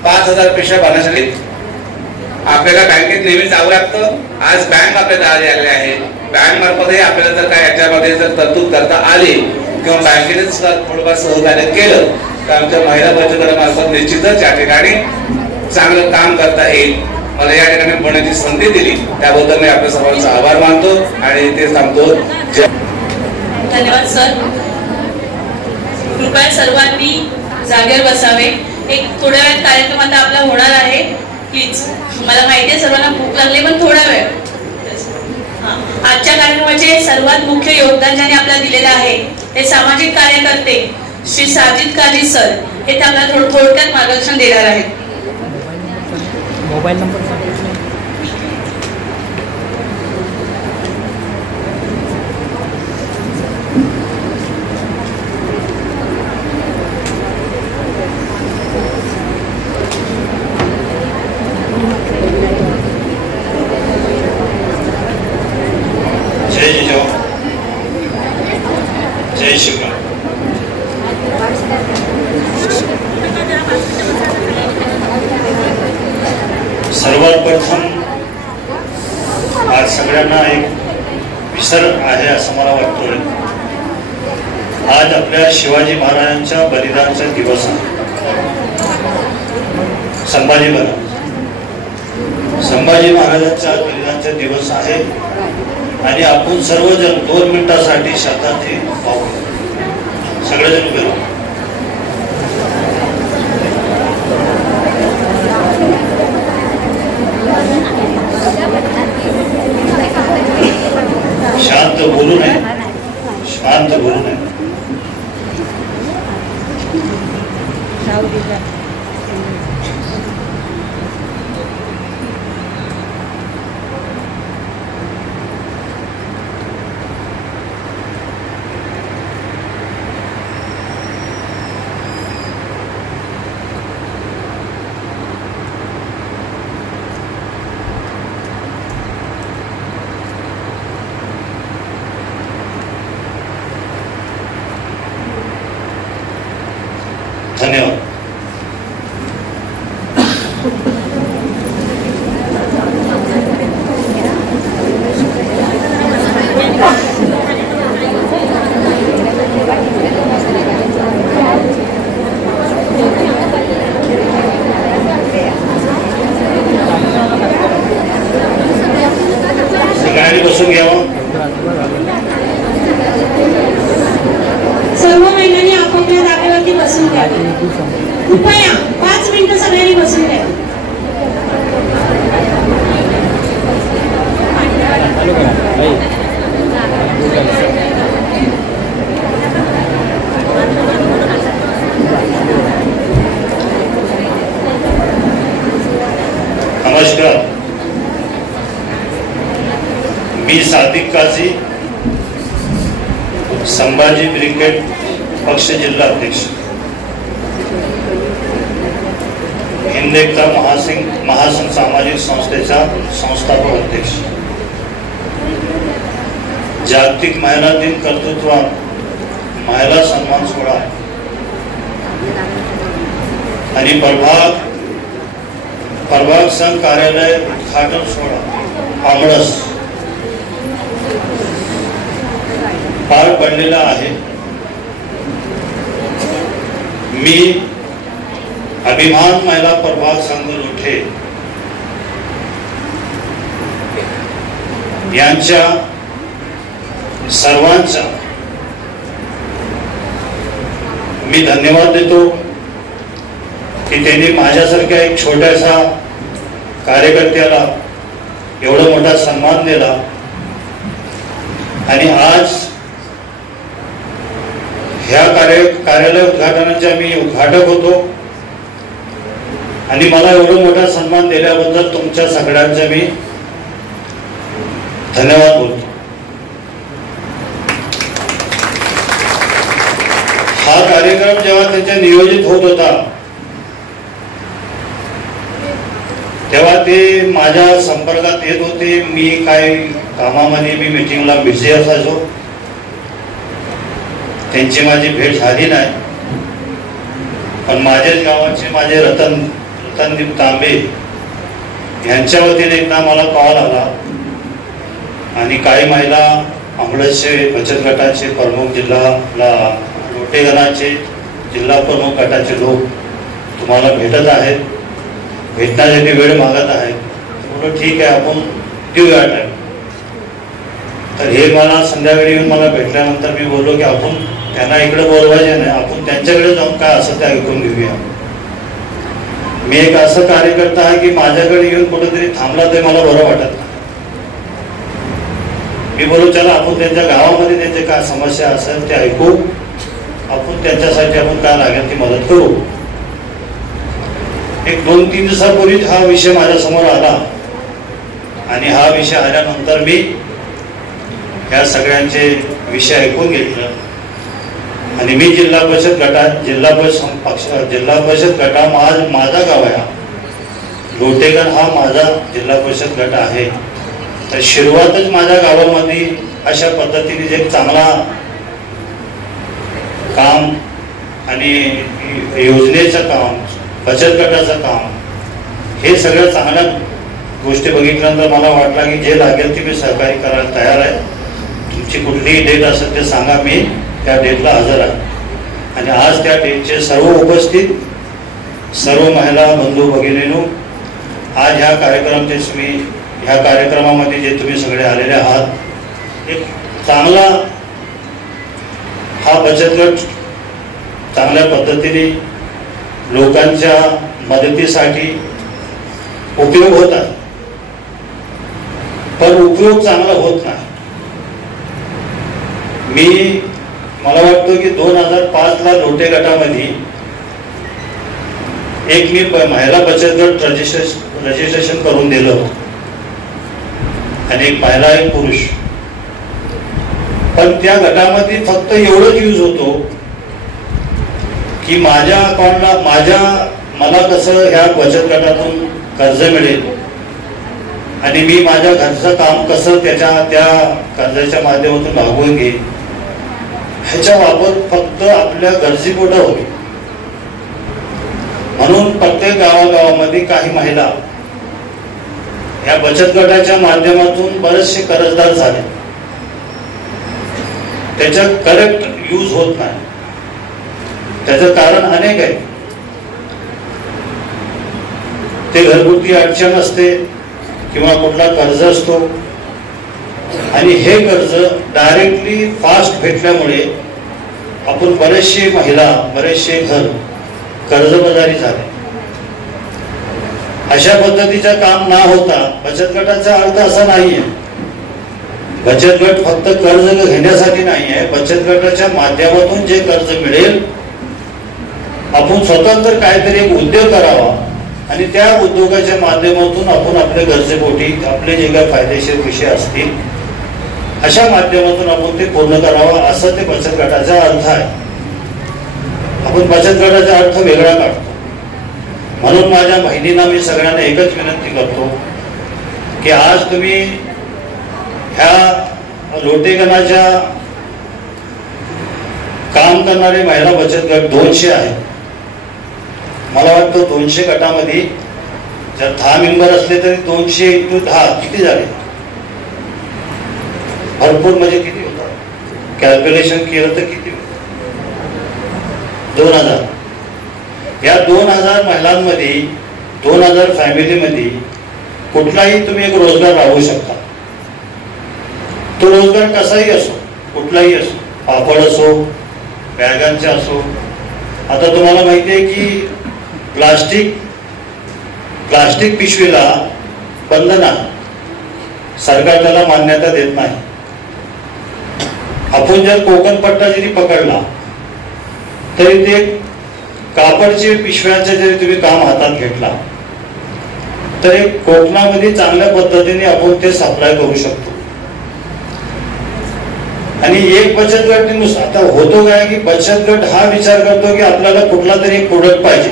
5,000 पिशव्या भरण्यासाठी आपल्याला बँकेत नेहमी जावं लागतं. आज बँक आपल्याला आलेले आहे, बँक मार्फतही आपल्याला जर काय याच्यामध्ये जर तरतूद करता आली किंवा बँकेनेच थोडंफार सहकार्य केलं तर आमच्या महिला बचत गटामार्फत निश्चितच या ठिकाणी चांगलं काम करता येईल. मला या ठिकाणी बोलण्याची संधी दिली त्याबद्दल मी आपल्या सर्वांचा आभार मानतो आणि ते सांगतो. धन्यवाद सर. कृपया सर्वांनी जागेवर बसावे. एक थोड्या वेळात कार्यक्रम आता आपला होणार आहे. प्लीज, मला माहिती आहे सर्वांना भूक लागली, पण थोडा वेळ. आजच्या कार्यक्रमाचे सर्वात मुख्य योगदान ज्याने आपल्याला दिलेलं आहे ते सामाजिक कार्यकर्ते श्री साजिद काजी सर. हे ते आपल्याला थोडक्यात मार्गदर्शन देणार आहेत. मोबाईल नंबर जय जिजाऊ, जय शिवराम. सर्वात प्रथम आज सगळ्यांना एक विसर आहे असं मला वाटतोय. आज आपल्या शिवाजी महाराजांच्या बलिदानाचा दिवस आहे. संभाजी महाराजांचा बलिदानाचा दिवस आहे आणि आपण सर्वजण 2 मिनिटासाठी शब्दार्थी पाहू. सगळेजण उभे राहू. शांत बोलू नये, शांत बोलू नये. बसून घ्यावं. सर्व महिलांनी आपापल्या जागेवरती बसून घ्यावे. कृपया 5 मिनिटं सगळ्यांनी बसून घ्या. नमस्कार, मी सादिक काझी, संभाजी ब्रिगेड पक्ष जिल्हा अध्यक्ष, हिंद एकता महासंघ सामाजिक संस्थेचा संस्थापक अध्यक्ष. जागतिक महिला दिन कर्तृत्वात महिला सन्मान सोहळा आणि प्रभाग संघ कार्यालय उद्घाटन सोहळा आमरस पार पडलेला आहे. मी अभिमान महिला प्रभाग संघ लोठे यांच्या सर्वांचा मी धन्यवाद देतो की त्यांनी माझ्यासारख्या एक छोट्याशा कार्यकर्त्याला एवढा मोठा सन्मान दिला. आणि आज ह्या कार्यालय उद्घाटनाच्या मी उद्घाटक होतो आणि मला एवढा मोठा सन्मान दिल्याबद्दल तुमच्या सगळ्यांचा मी धन्यवाद बोलतो. हा कार्यक्रम जेव्हा त्याच्या नियोजित होत होता तेव्हा ते माझ्या संपर्कात येत होते. मी काय कामामध्ये मी मीटिंगला बिझी असायचो, त्यांची माझी भेट झाली नाही. पण माझ्याच गावाचे माझे रतनदीप तांबे यांच्या वतीने एकदा मला कॉल आला आणि काही महिला आंबळचे बचत गटाचे प्रमुख जिल्हा लोटे गणाचे जिल्हा प्रमुख गटाचे लोक तुम्हाला भेटत आहेत, भेटण्यासाठी वेळ मागत आहेत. बोललो ठीक आहे, आपण देऊया टाइम. तर हे मला संध्याकाळी येऊन मला भेटल्यानंतर मी बोललो की आपण त्यांना इकडे बोलवायचे नाही, आपण त्यांच्याकडे जाऊन काय असं ते ऐकून घेऊया. मी एक असं कार्यकर्ता आहे की माझ्याकडे येऊन कुठेतरी थांबला तर मला बरं वाटत नाही. मी बोललो चला आपण त्यांच्या गावामध्ये त्यांचे काय समस्या असेल ते ऐकू, आपण त्यांच्यासाठी आपण काय लागेल ती मदत करू. एक 2-3 दिवसापूर्वीच हा विषय माझ्या समोर आला आणि हा विषय आल्यानंतर मी या सगळ्यांचे विषय ऐकून घेतलं आणि मी जिल्हा परिषद गटा माझा गाव आहे. लोटेगण हा माझा जिल्हा परिषद गट आहे. तर सुरुवातच माझ्या गावामध्ये अशा पद्धतीने एक चांगला काम आणि योजनेचं काम, बचत गटाचं काम, हे सगळं चांगल्या गोष्टी बघितल्यानंतर मला वाटलं की जे लागेल ते मी सहकार्य करायला तयार आहे. तुमची कुठलीही डेट असेल ते सांगा, मी त्या डेटला हजर आहे. आणि आज त्या डेटचे सर्व उपस्थित सर्व महिला बंधू भगिनींनो, आज ह्या कार्यक्रमामध्ये जे तुम्ही सगळे आलेले आहात, एक चांगला हा बचत गट चांगल्या पद्धतीने लोकांच्या मदतीसाठी उपयोग होत आहे. पण उपयोग चांगला होत नाही. मला वाटतं की 2005ला लोटे गटामध्ये एक मी महिला बचत गट रजिस्ट्रेशन करून दिलं होतं आणि एक महिला एक पुरुष. पण त्या गटामध्ये फक्त एवढंच यूज होतो की माझ्या अकाउंटला मला कसं ह्या बचत गटातून कर्ज मिळेल आणि मी माझ्या घरचं काम कसं त्या कर्जाच्या माध्यमातून भागवून घेईन, ह्याचा वापर फक्त आपल्या गरजेपोटा होईल. म्हणून प्रत्येक गावागावामध्ये काही महिला या बचत गटाच्या माध्यमातून बरेचसे कर्जदार झाले. त्याचा करेक्ट यूज होत नाही. त्याचं कारण अनेक आहे. ते घरगुती अडचण असते किंवा कुठला कर्ज असतो आणि हे कर्ज डायरेक्टली फास्ट भेटल्यामुळे आपण बरेचसे महिला बरेचसे घर कर्जबाजारी झाले. अशा पद्धतीचं काम न होता बचत गटाचा अर्थ असा नाहीये. बचत गट फक्त कर्ज घेण्यासाठी नाही आहे. बचत गटाच्या माध्यमातून जे कर्ज मिळेल आपण स्वतंत्र काहीतरी एक उद्योग करावा आणि त्या उद्योगाच्या माध्यमातून आपण आपल्या गरजेपोटी आपले जे काही फायदेशीर विषय असतील अशा माध्यमातून आपण ते पूर्ण करावं असं ते बचत गटाचा अर्थ आहे. आपण बचत गटाचा अर्थ वेगळा काढतो. म्हणून माझ्या बहिणींना मी सगळ्यांना एकच विनंती करतो की आज तुम्ही ह्या लोटेगणाच्या काम करणारे महिला बचत गट 200 आहेत. मला वाटतं 200 गटामध्ये जर 10 मेंबर असले तरी 200 × 10 किती झाले? भरपूर म्हणजे किती होतात? कॅल्क्युलेशन केलं तर किती होतं? 2000. या 2000 महिलांमध्ये 2000 फॅमिलीमध्ये कुठलाही तुम्ही एक रोजगार राबवू शकता. तो रोजगार कसाही असो, कुठलाही असो, पापड असो, बॅगांचा असो. आता तुम्हाला माहिती आहे की प्लास्टिक पिशवीला बंधन आहे. सरकार त्याला मान्यता देत नाही. आपण जर कोकण पट्टा जरी पकडला तरी ते कापडचे पिशव्यांचे जरी तुम्ही काम हातात घेतला तरी कोकणामध्ये चांगल्या पद्धतीने आपण ते सप्लाय करू शकतो. आणि एक बचत गट आता होतो काय की बचत गट हा विचार करतो की आपल्याला कुठला तरी एक प्रोडक्ट पाहिजे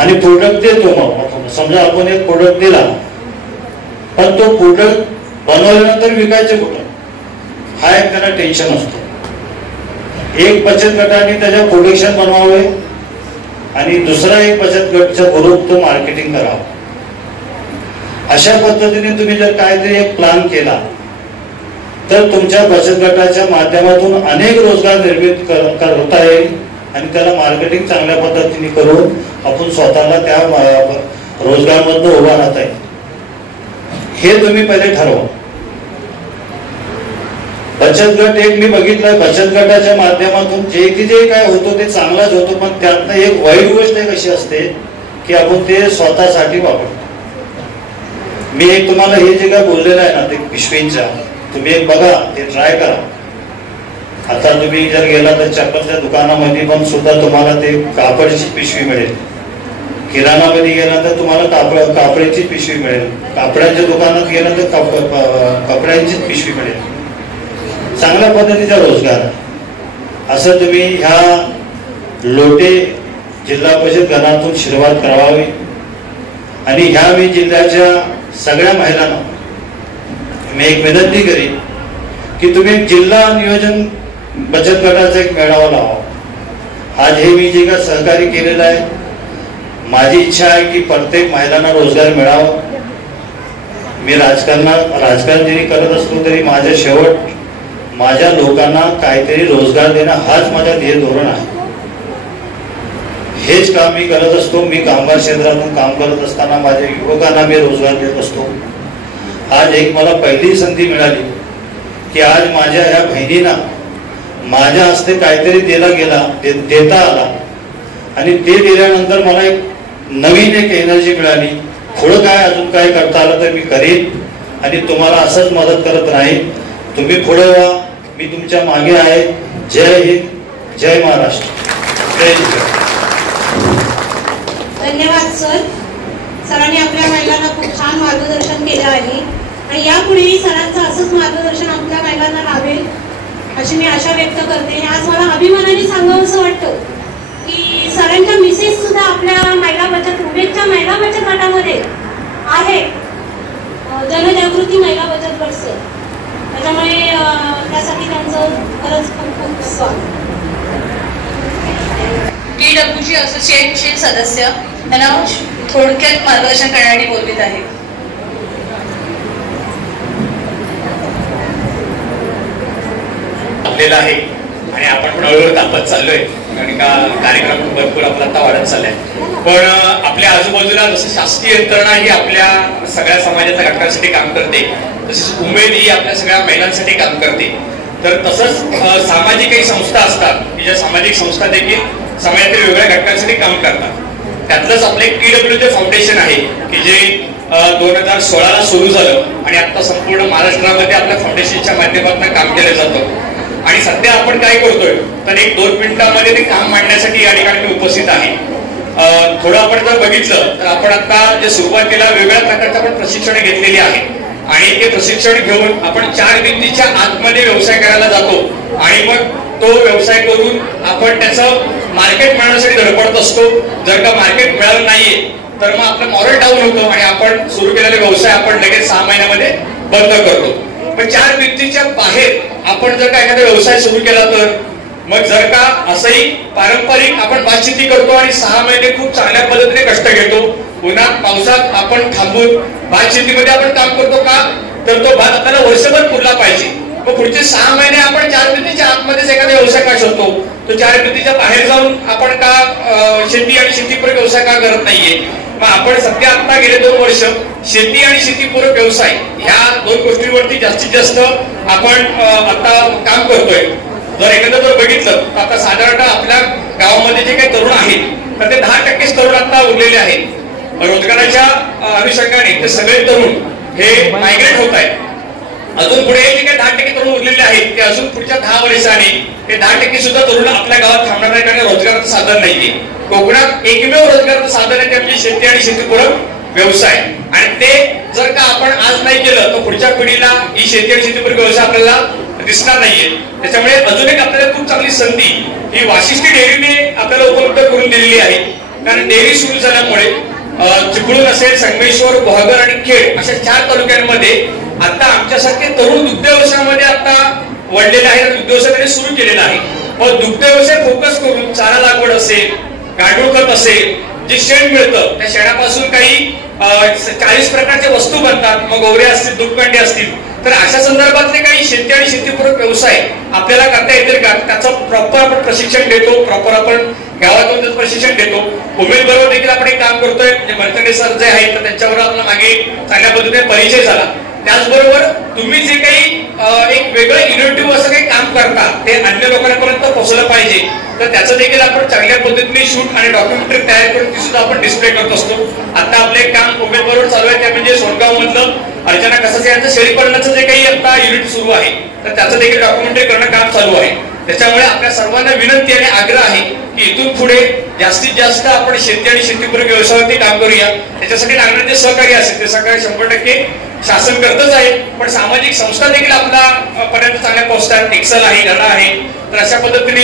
आणि प्रोडक्ट देतो. मग समजा आपण एक प्रोडक्ट दिला पण तो प्रोडक्ट बनवल्यानंतर विकायचे कुठं हा एक त्यांना टेन्शन असतो. एक बचत गटाने त्याच्या प्रोडक्शन बनवावे आणि दुसरा एक बचत गटचा ग्रुप तो मार्केटिंग करावा. अशा पद्धतीने तुम्ही जर काहीतरी एक प्लॅन केला तर तुमच्या बचत गटाच्या माध्यमातून अनेक रोजगार निर्मित करता येईल आणि त्याला मार्केटिंग चांगल्या पद्धतीने करून आपण स्वतःला त्या रोजगारमधून उभा राहता येईल. हे तुम्ही पहिले ठरवा. बचत गट एक मी बघितलं बचत गटाच्या माध्यमातून जे काय होतो ते चांगलाच होतो पण त्यातनं एक वाईट गोष्ट एक अशी असते की आपण ते स्वतःसाठी वापरतो. मी एक तुम्हाला हे जे काय बोललेलं आहे ना ते पिशवींच्या तुम्ही एक बघा ते ट्राय करा. आता तुम्ही जर गेला तर चप्पलच्या दुकानामध्ये पण सुद्धा तुम्हाला ते कापडची पिशवी मिळेल. किराणामध्ये गेला तर तुम्हाला कापडाची पिशवी मिळेल. कापडाच्या दुकानात गेला तर कपड्यांचीच पिशवी मिळेल. चांगल्या पद्धतीचा रोजगार आहे. असं तुम्ही ह्या लोटे जिल्हा परिषद गणातून सुरुवात करावी आणि ह्या मी जिल्ह्याच्या सगळ्या महिलांना मी एक विनंती करीन की तुम्ही एक जिल्हा नियोजन बचत गटाचा एक मेळावा लावा. आज हे मी जे काय सहकार्य केलेलं आहे माझी इच्छा आहे की प्रत्येक महिलांना रोजगार मिळावा. मी राजकारण जरी करत असतो तरी माझ्या शेवट माझ्या लोकांना काहीतरी रोजगार देणं हाच माझा ध्येय धोरण आहे. हेच काम मी करत असतो. मी कामगार क्षेत्रातून काम करत असताना माझ्या युवकांना मी रोजगार देत असतो. आज एक मला पहिली संधी मिळाली की आज माझ्या ह्या बहिणींना माझ्या हस्ते काहीतरी देता आला आणि ते दिल्यानंतर मला एक नवीन एक एनर्जी मिळाली. पुढं काय अजून काय करता आलं तर मी करीन आणि तुम्हाला असंच मदत करत राहीन. तुम्ही पुढे व्हा. मी तुमच्या मागे आहे. जय हिंद, जय महाराष्ट्र, जय जिजाऊ. धन्यवाद सर. सरांनी आपल्या महिलांना खूप छान मार्गदर्शन केलं आहे आणि यापुढेही सरांचं असंच मार्गदर्शन आपल्या महिलांना लाभेल अशी मी आशा व्यक्त करते. आज मला अभिमानाने सांगावं असं वाटतं की सरांच्या मिसेस सुद्धा आपल्या महिला बचत उमेदच्या महिला बचत गटामध्ये आहे. जनजागृती महिला बचत गट सर. त्याच्यामुळे त्यासाठी त्यांचं खरंच खूप खूप स्वागत. TWG असोसिएटचे सदस्य त्यांना थोडक्यात मार्गदर्शन करण्यासाठी बोलवित आहे. आपल्याला आहे आणि आपण पण हळूहळू तापत चाललोय. कारण का कार्यक्रम भरपूर आपला आता वाढत चाललाय. पण आपल्या आजूबाजूला जसं शासकीय यंत्रणा ही आपल्या सगळ्या समाजाच्या घटकांसाठी काम करते, तसेच उमेद ही आपल्या सगळ्या महिलांसाठी काम करते. तर तसंच सामाजिक काही संस्था असतात की ज्या सामाजिक संस्था देखील समाजातील वेगळ्या घटकांसाठी काम करतात. त्यातलंच आपलं एक TWJ फाउंडेशन आहे की जे 2016ला सुरू झालं आणि आता संपूर्ण महाराष्ट्रामध्ये आपल्या फाउंडेशनच्या माध्यमातून काम केलं जातं. आणि सध्या आपण काय करतोय तर एक 2 मिनिटांमध्ये ते काम मांडण्यासाठी या ठिकाणी मी उपस्थित आहे. थोडं आपण जर बघितलं तर आपण आता जे सुरुवातीला वेगवेगळ्या प्रकारचे आपण प्रशिक्षण घेतलेली आहे आणि ते प्रशिक्षण घेऊन आपण 4 भिंतीच्या आतमध्ये व्यवसाय करायला जातो आणि मग तो व्यवसाय करून आपण त्याचं मार्केट मिळवण्यासाठी धडपडत असतो. जर का मार्केट मिळालं नाहीये तर मग आपलं मॉरल डाऊन होतं आणि आपण सुरू केलेला व्यवसाय आपण लगेच 6 महिन्यामध्ये बंद करतो. पण 4 भिंतीच्या बाहेर आपण जर का एखादा व्यवसाय सुरू केला तर मग जर का असंही पारंपरिक आपण भात शेती करतो आणि 6 महिने खूप चांगल्या पद्धतीने कष्ट घेतो, उन्हात पावसात आपण थांबून भात शेतीमध्ये आपण काम करतो का तर तो भात आपल्याला वर्षभर पुरला पाहिजे. मग पुढचे 6 महिने आपण 4 भिंतीच्या आतमध्येच एखादा व्यवसाय का शोधतो, तो 4 भिंतीच्या बाहेर जाऊन आपण का शेती आणि शेतीपूरक व्यवसाय का करत नाहीये. मग आपण सध्या आता गेले 2 वर्ष शेती आणि शेतीपूरक व्यवसाय ह्या 2 गोष्टींवरती जास्तीत जास्त आपण आता काम करतोय. जर एकंदर जर बघितलं तर आता साधारणतः आपल्या गावामध्ये जे काही तरुण आहेत तर ते 10% तरुण आता उरलेले आहेत. रोजगाराच्या अनुषंगाने ते सगळे तरुण हे मायग्रेट होत आहेत. अजून पुढे जे काही 10% तरुण उरलेले आहेत ते अजून पुढच्या 10 वर्षांनी ते 10% सुद्धा तरुण आपल्या गावात थांबणार नाही कारण रोजगाराचं साधन नाहीये. कोकणात एकमेव रोजगाराचं साधन आहे ते म्हणजे शेती आणि शेतीपूरक व्यवसाय. आणि ते जर का आपण आज नाही केलं तर पुढच्या पिढीला ही शेती आणि शेतीपूरक व्यवसाय आपल्याला दिसणार नाहीये. त्याच्यामुळे अजून एक आपल्याला खूप चांगली संधी ही वाशिष्ठी डेअरीने आपल्याला उपलब्ध करून दिलेली आहे. कारण डेअरी सुरू झाल्यामुळे चिपळूण असेल, संगमेश्वर, गुहागर आणि खेड अशा 4 तालुक्यांमध्ये आता आमच्यासारखे तरुण दुग्ध व्यवसायामध्ये आता वळलेले आहेत. दुग्ध व्यवसाय त्यांनी सुरू केलेला आहे. मग दुग्ध व्यवसाय फोकस करून चारा लागवड असेल, गांडूळ खत असेल, जे शेण मिळतं त्या शेणापासून काही 40 प्रकारच्या वस्तू बनतात. मग गोवरे असतील, दूधकांडे असतील. तर अशा संदर्भातले काही शेती आणि शेतीपूरक व्यवसाय आपल्याला करता येतील का त्याचं प्रॉपर आपण प्रशिक्षण देतो. प्रॉपर आपण गावातून प्रशिक्षण देतो. उमेद बरोबर देखील आपण एक काम करतोय. म्हणजे मर्तंडे सर जे आहेत तर त्यांच्यावर आपला मागे चांगल्या पद्धतीने परिचय झाला. त्याचबरोबर तुम्ही जे काही एक वेगळं इनोव्हेटिव्ह असं काही काम करता ते अन्य लोकांपर्यंत पोहोचलं पाहिजे. तर त्याचं देखील आपण चांगल्या पद्धतीने शूट आणि डॉक्युमेंटरी तयार करून ती सुद्धा आपण डिस्प्ले करत असतो. आता आपलं एक काम उमेद बरोबर चालू आहे ते म्हणजे सोनगाव मधलं अर्चना कसासे यांचं शेळीपालनाचं जे काही आता युनिट सुरू आहे तर त्याचं देखील डॉक्युमेंटरी करणं काम चालू आहे. त्याच्यामुळे आपल्या सर्वांना विनंती आणि आग्रह आहे की इथून पुढे जास्तीत जास्त आपण शेती आणि शेतीपूरक व्यवसायावरती काम करूया. त्याच्यासाठी लागणारे जे सहकार्य असेल ते सहकार्य 100% शासन करतच आहे. पण सामाजिक संस्था देखील आपला पर्यंत चांगल्या पोहोचतात. एक्सेल आहे, घडा आहे. तर अशा पद्धतीने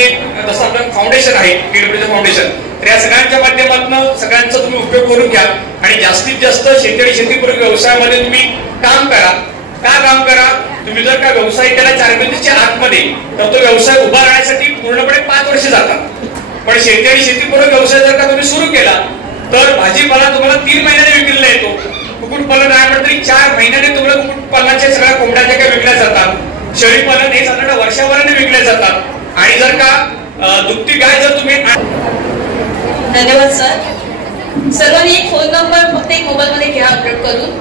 जसं आपलं फाउंडेशन आहे TWJ फाउंडेशन तर या सगळ्यांच्या माध्यमातून सगळ्यांचा तुम्ही उपयोग करून घ्या आणि जास्तीत जास्त शेती आणि शेतीपूरक व्यवसायामध्ये तुम्ही काम करा. का काम करा? तुम्ही जर का व्यवसाय केला 4 भिंतीच्या आतमध्ये तर तो व्यवसाय उभा राहण्यासाठी पूर्णपणे 5 वर्ष जातात. पण शेती आणि शेतीपूरक व्यवसाय जर का तुम्ही सुरू केला तर भाजीपाला तुम्हाला 3 महिन्याने विकलेला येतो. कुक्कुटपालन आहे म्हटलं तरी 4 महिन्याने तुम्हाला कुक्कुटपालनाच्या सगळ्या कोंबड्या काही विकल्या जातात. शेळीपालन हे साधारण वर्षाभराने विकले जातात. आणि जर का दुभती गाय जर तुम्ही. धन्यवाद सर. सर्वांनी एक फोन नंबर फक्त एक मोबाईल मध्ये घ्या अपडेट करून.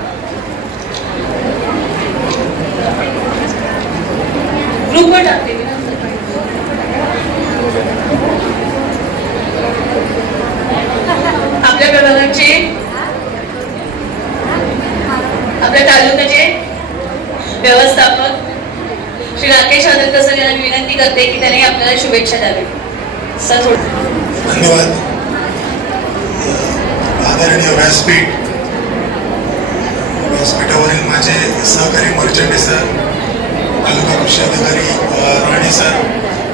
ग्रुपवर टाकते मी. आपल्या प्रभागाचे आपल्या तालुक्याचे व्यवस्थापक श्री राकेश आदरकर सर यांना विनंती करते की त्यांनी आपल्याला शुभेच्छा द्यावी. सर धन्यवाद. आदरणीय व्यासपीठ, व्यासपीठावरील माझे सहकारी मर्चंडे सर, तालुका कृषी अधिकारी राणे सर,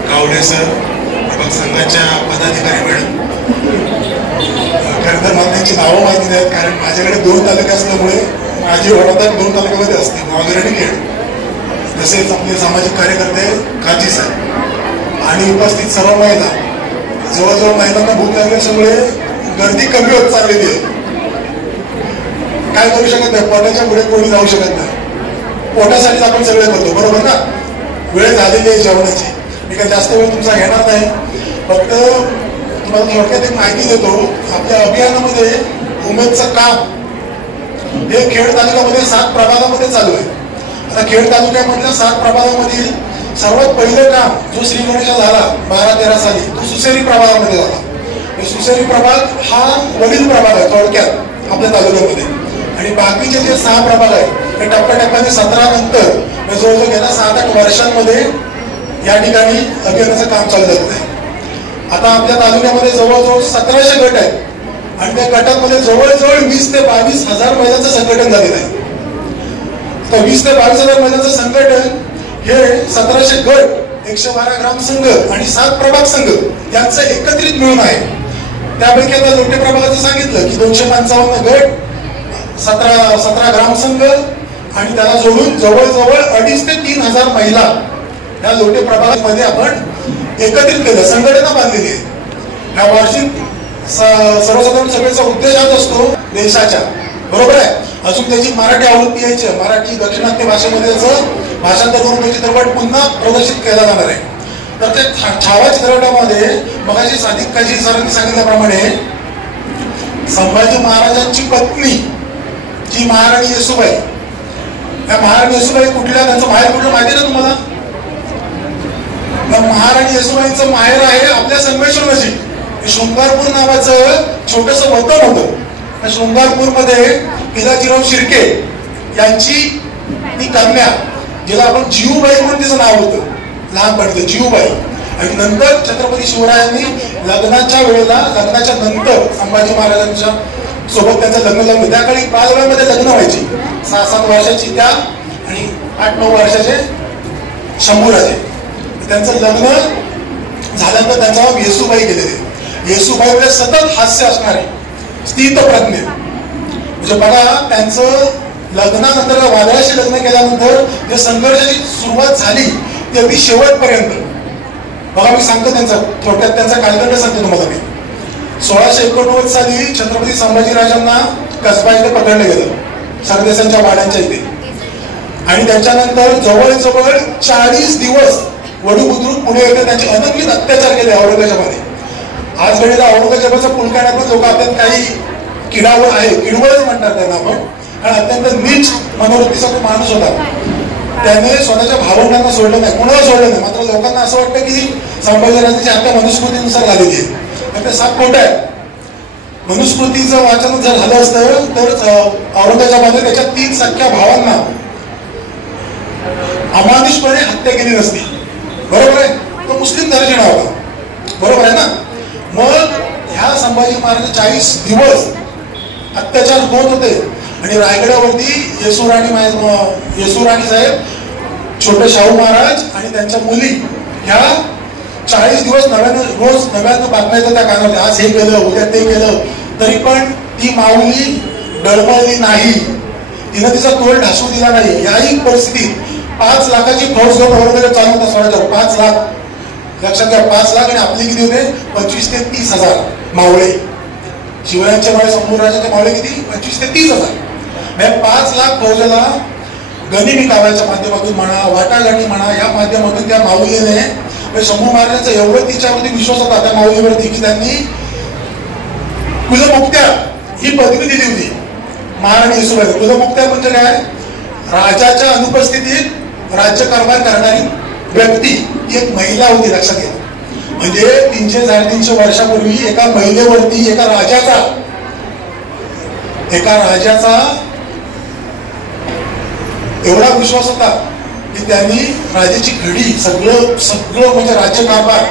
कावळे सर, प्रभाग संघाच्या पदाधिकारी मॅडम. खरं तर मला त्यांची नावं माहिती नाहीत कारण माझ्याकडे 2 तालुके असल्यामुळे माझी ओळख 2 तालुक्यामध्ये असते, गुहागर आणि खेड. तसेच आपले सामाजिक कार्यकर्ते काजी सर आणि उपस्थित सर्व महिला. जवळजवळ महिलांना भूक लागल्याच्यामुळे गर्दी कमी होत चाललेली आहे. काय करू शकत नाही, पोटाच्या पुढे कोणी जाऊ शकत नाही. पोटासाठीच आपण सगळे करतो, बरोबर ना. वेळ झालेली आहे जेवणाची. मी काही जास्त वेळ तुमचा घेणार नाही. फक्त तुम्हाला थोडक्यात एक माहिती देतो. आपल्या अभियानामध्ये उमेदचं काम हे खेड तालुक्यामध्ये 7 प्रभागामध्ये चालू आहे. आता खेड तालुक्यामधल्या 7 प्रभागामधील सर्वात पहिलं काम जो श्री गणेशा झाला 12-13 साली तो सुसेरी प्रभागामध्ये झाला. सुसेरी प्रभाग हा वडील प्रभाग आहे थोडक्यात आपल्या तालुक्यामध्ये. आणि बाकीचे जे 6 प्रभाग आहेत हे टप्प्याटप्प्याने 17 नंतर जवळजवळ गेल्या 7-8 वर्षांमध्ये या ठिकाणी अभियानाचं काम चालू झालेलं आहे. आता आपल्या तालुक्यामध्ये जवळजवळ 1700 गट आहेत आणि त्या गटांमध्ये जवळजवळ 20 ते 22 हजार महिलांचं संघटन झालेलं आहे. तर 20 ते 22 हजार महिलांचं संघटन हे 1700 गट, 112 ग्रामसंघ आणि 7 प्रभाग संघ यांचं एकत्रित मिळून आहे. त्यापैकी आता लोटे प्रभागाचं सांगितलं की 255 गट, 17 ग्रामसंघ आणि त्याला जोडून जवळजवळ 2,500 ते 3,000 महिला या लोटे प्रभागामध्ये आपण एकत्रित केलं, संघटना बांधलेली आहे. या वार्षिक सर्वसाधारण सभेचा उद्देश हाच असतो देशाच्या, बरोबर आहे. अजून त्याची मराठी आवृत्ती यायची, मराठी दाक्षिणात्य भाषेमध्ये त्याचं भाषांतर करून त्याची चित्रपट पुन्हा प्रदर्शित केला जाणार आहे. तर त्या छावा चित्रपटामध्ये मगाशी सादिक काजी सरांनी सांगितल्याप्रमाणे संभाजी महाराजांची पत्नी जी महाराणी येसूबाई, या महाराणी येसूबाई कुठल्या, त्यांचं माहेर कुठलं माहिती ना तुम्हाला? महाराणी येसूबाईंचं माहेर आहे आपल्या संगमेश्वर नजीक. शृंगारपूर नावाचं छोटस वतन होतं. शृंगारपूरमध्ये पिलाजीराव शिर्के यांची ती कन्या, जिला आपण जिवूबाई म्हणून तिचं नाव होतं लहानपणी, जिवूबाई. आणि नंतर छत्रपती शिवरायांनी लग्नाच्या वेळेला, लग्नाच्या नंतर संभाजी महाराजांच्या सोबत त्यांचं लग्न लावलं. त्या काळी बालवयामध्ये लग्न व्हायची. 6-7 वर्षाची त्या आणि 8-9 वर्षाचे शंभूराजे. त्यांचं लग्न झाल्यानंतर त्यांचं नाव येसूबाई केलेले. येसूबाईकडे सतत हास्य असणारे, स्थितप्रज्ञ. म्हणजे बघा, त्यांचं लग्नानंतर वादळाशी लग्न केल्यानंतर जे संघर्षाची सुरुवात झाली ती अगदी शेवटपर्यंत. बघा मी सांगतो त्यांचा थोडक्यात त्यांचा कालखंड सांगतो तुम्हाला मी. 1689 साली छत्रपती संभाजीराजांना कसबा इथे पकडलं गेलं सरदेसांच्या वाड्यांच्या इथे. आणि त्याच्यानंतर जवळजवळ 40 दिवस वडू बुद्रुक पुणे येथे त्यांचे अनन्वित अत्याचार केले औरंगजेबाने. आज घडीला औरंगजेबाचा पुलकाण्यातून लोक अत्यंत काही किडावळ आहे, किडवळच म्हणतात त्यांना आपण. आणि अत्यंत नीच मनोवृत्तीचा तो माणूस होता. त्याने स्वतःच्या भावंडांना सोडलं नाही, कोणाला सोडलं नाही. मात्र लोकांना असं वाटतं की संभाजीराजांची आता मनुस्मृतीनुसार झालेली आहे. तर ते साप खोटं आहे. मनुस्मृतीचं वाचन जर झालं असतं तर औरंगजेबाने त्याच्या 3 सख्या भावांना अमानुषपणे हत्या केली नसती, बरोबर आहे. तो मुस्लिम दर्जिणा होता, बरोबर आहे ना. मग ह्या संभाजी महाराज 40 दिवस अत्याचार होत होते. आणि रायगडावरती येसूराणी साहेब, छोटे शाहू महाराज आणि त्यांच्या मुली ह्या 40 दिवस रोज नव्यानं बातम्या येतात त्या कानावर. आज हे केलं, उद्या ते केलं. तरी पण ती माऊली डळमळली नाही, तिनं तिचा तोल ढासू दिला नाही. याही परिस्थितीत 5 लाखाची फौज घेऊन औरंगजेब चालू होता स्वराज्यावर. 5 लाख लक्षात घ्या, 5 लाख. आणि आपले किती होते? 25 ते 30 हजार मावळे. शिवरायांच्या मावळे, संपूर्णाच्या मावळे किती? 25 ते 30 हजार. 5 लाख फौजाला गनिमी काव्याच्या माध्यमातून म्हणा, वाटाघाटी म्हणा, या माध्यमातून त्या माऊलीने शंभू महाराजांचा एवढं तिच्यावरती विश्वास होता त्या माऊलीवरती की त्यांनी कुलमुक्त्या ही पदवी दिली होती महाराणी येसूबाई. कुलमुक्त्या म्हणजे काय? राजाच्या अनुपस्थितीत राज्यकारभार करणारी व्यक्ती ही एक महिला होती, लक्षात घ्या. म्हणजे 300-350 वर्षापूर्वी एका महिलेवरती एका राजाचा एवढा विश्वास होता की त्यांनी राजाची घडी सगळं म्हणजे राज्यकारभार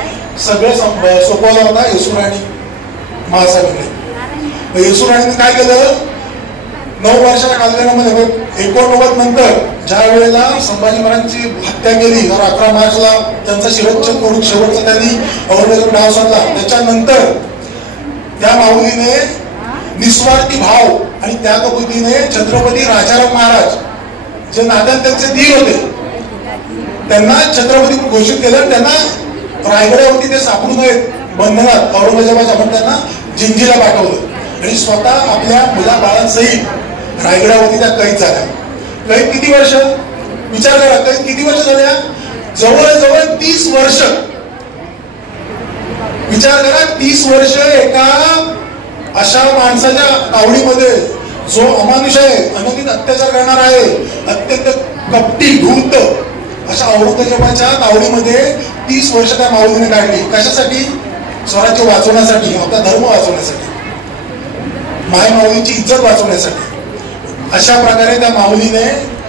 सगळं सोपवला होता येसूराणी महासाहेबांनी. येसूराणीने काय केलं? 9 वर्षाच्या कालखंडामध्ये 89 नंतर ज्या वेळेला संभाजी महाराजांची हत्या केली, 11 मार्चला त्यांचा शिरच्छेद करून शेवटचा त्यांनी औरंगजेब नाव सांगला. त्याच्यानंतर त्या माऊलीने निस्वार्थी भाव आणि त्यागबुद्धीने छत्रपती राजाराम महाराज जे नात्यात त्यांचे धीर होते त्यांना छत्रपती घोषित केलं. त्यांना रायगडावरती ते सापडू नयेत बंधनात औरंगजेबाच्या, आपण त्यांना जिंजीला पाठवलं आणि स्वतः आपल्या मुला बाळांसहित रायगडावरती त्या कैद झाल्या. कैद किती वर्ष? विचार करा, कैद किती वर्ष झाल्या? जवळजवळ 30 वर्ष विचार करा, 30 वर्ष एका अशा माणसाच्या तावडीमध्ये जो अमानुष आहे, अनधिक अत्याचार करणार आहे, अत्यंत कपटी धूर्त अशा औरंगजेबाच्या तावडीमध्ये 30 वर्ष त्या माऊलीने काढली. कशासाठी? स्वराज्य वाचवण्यासाठी, आपला धर्म वाचवण्यासाठी, माय माऊलीची इज्जत वाचवण्यासाठी. अशा प्रकारे त्या माऊलीने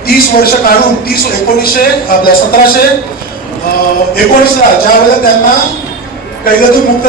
30 वर्ष काढून 1719ला ज्या वेळेला त्यांना कैदातून मुक्त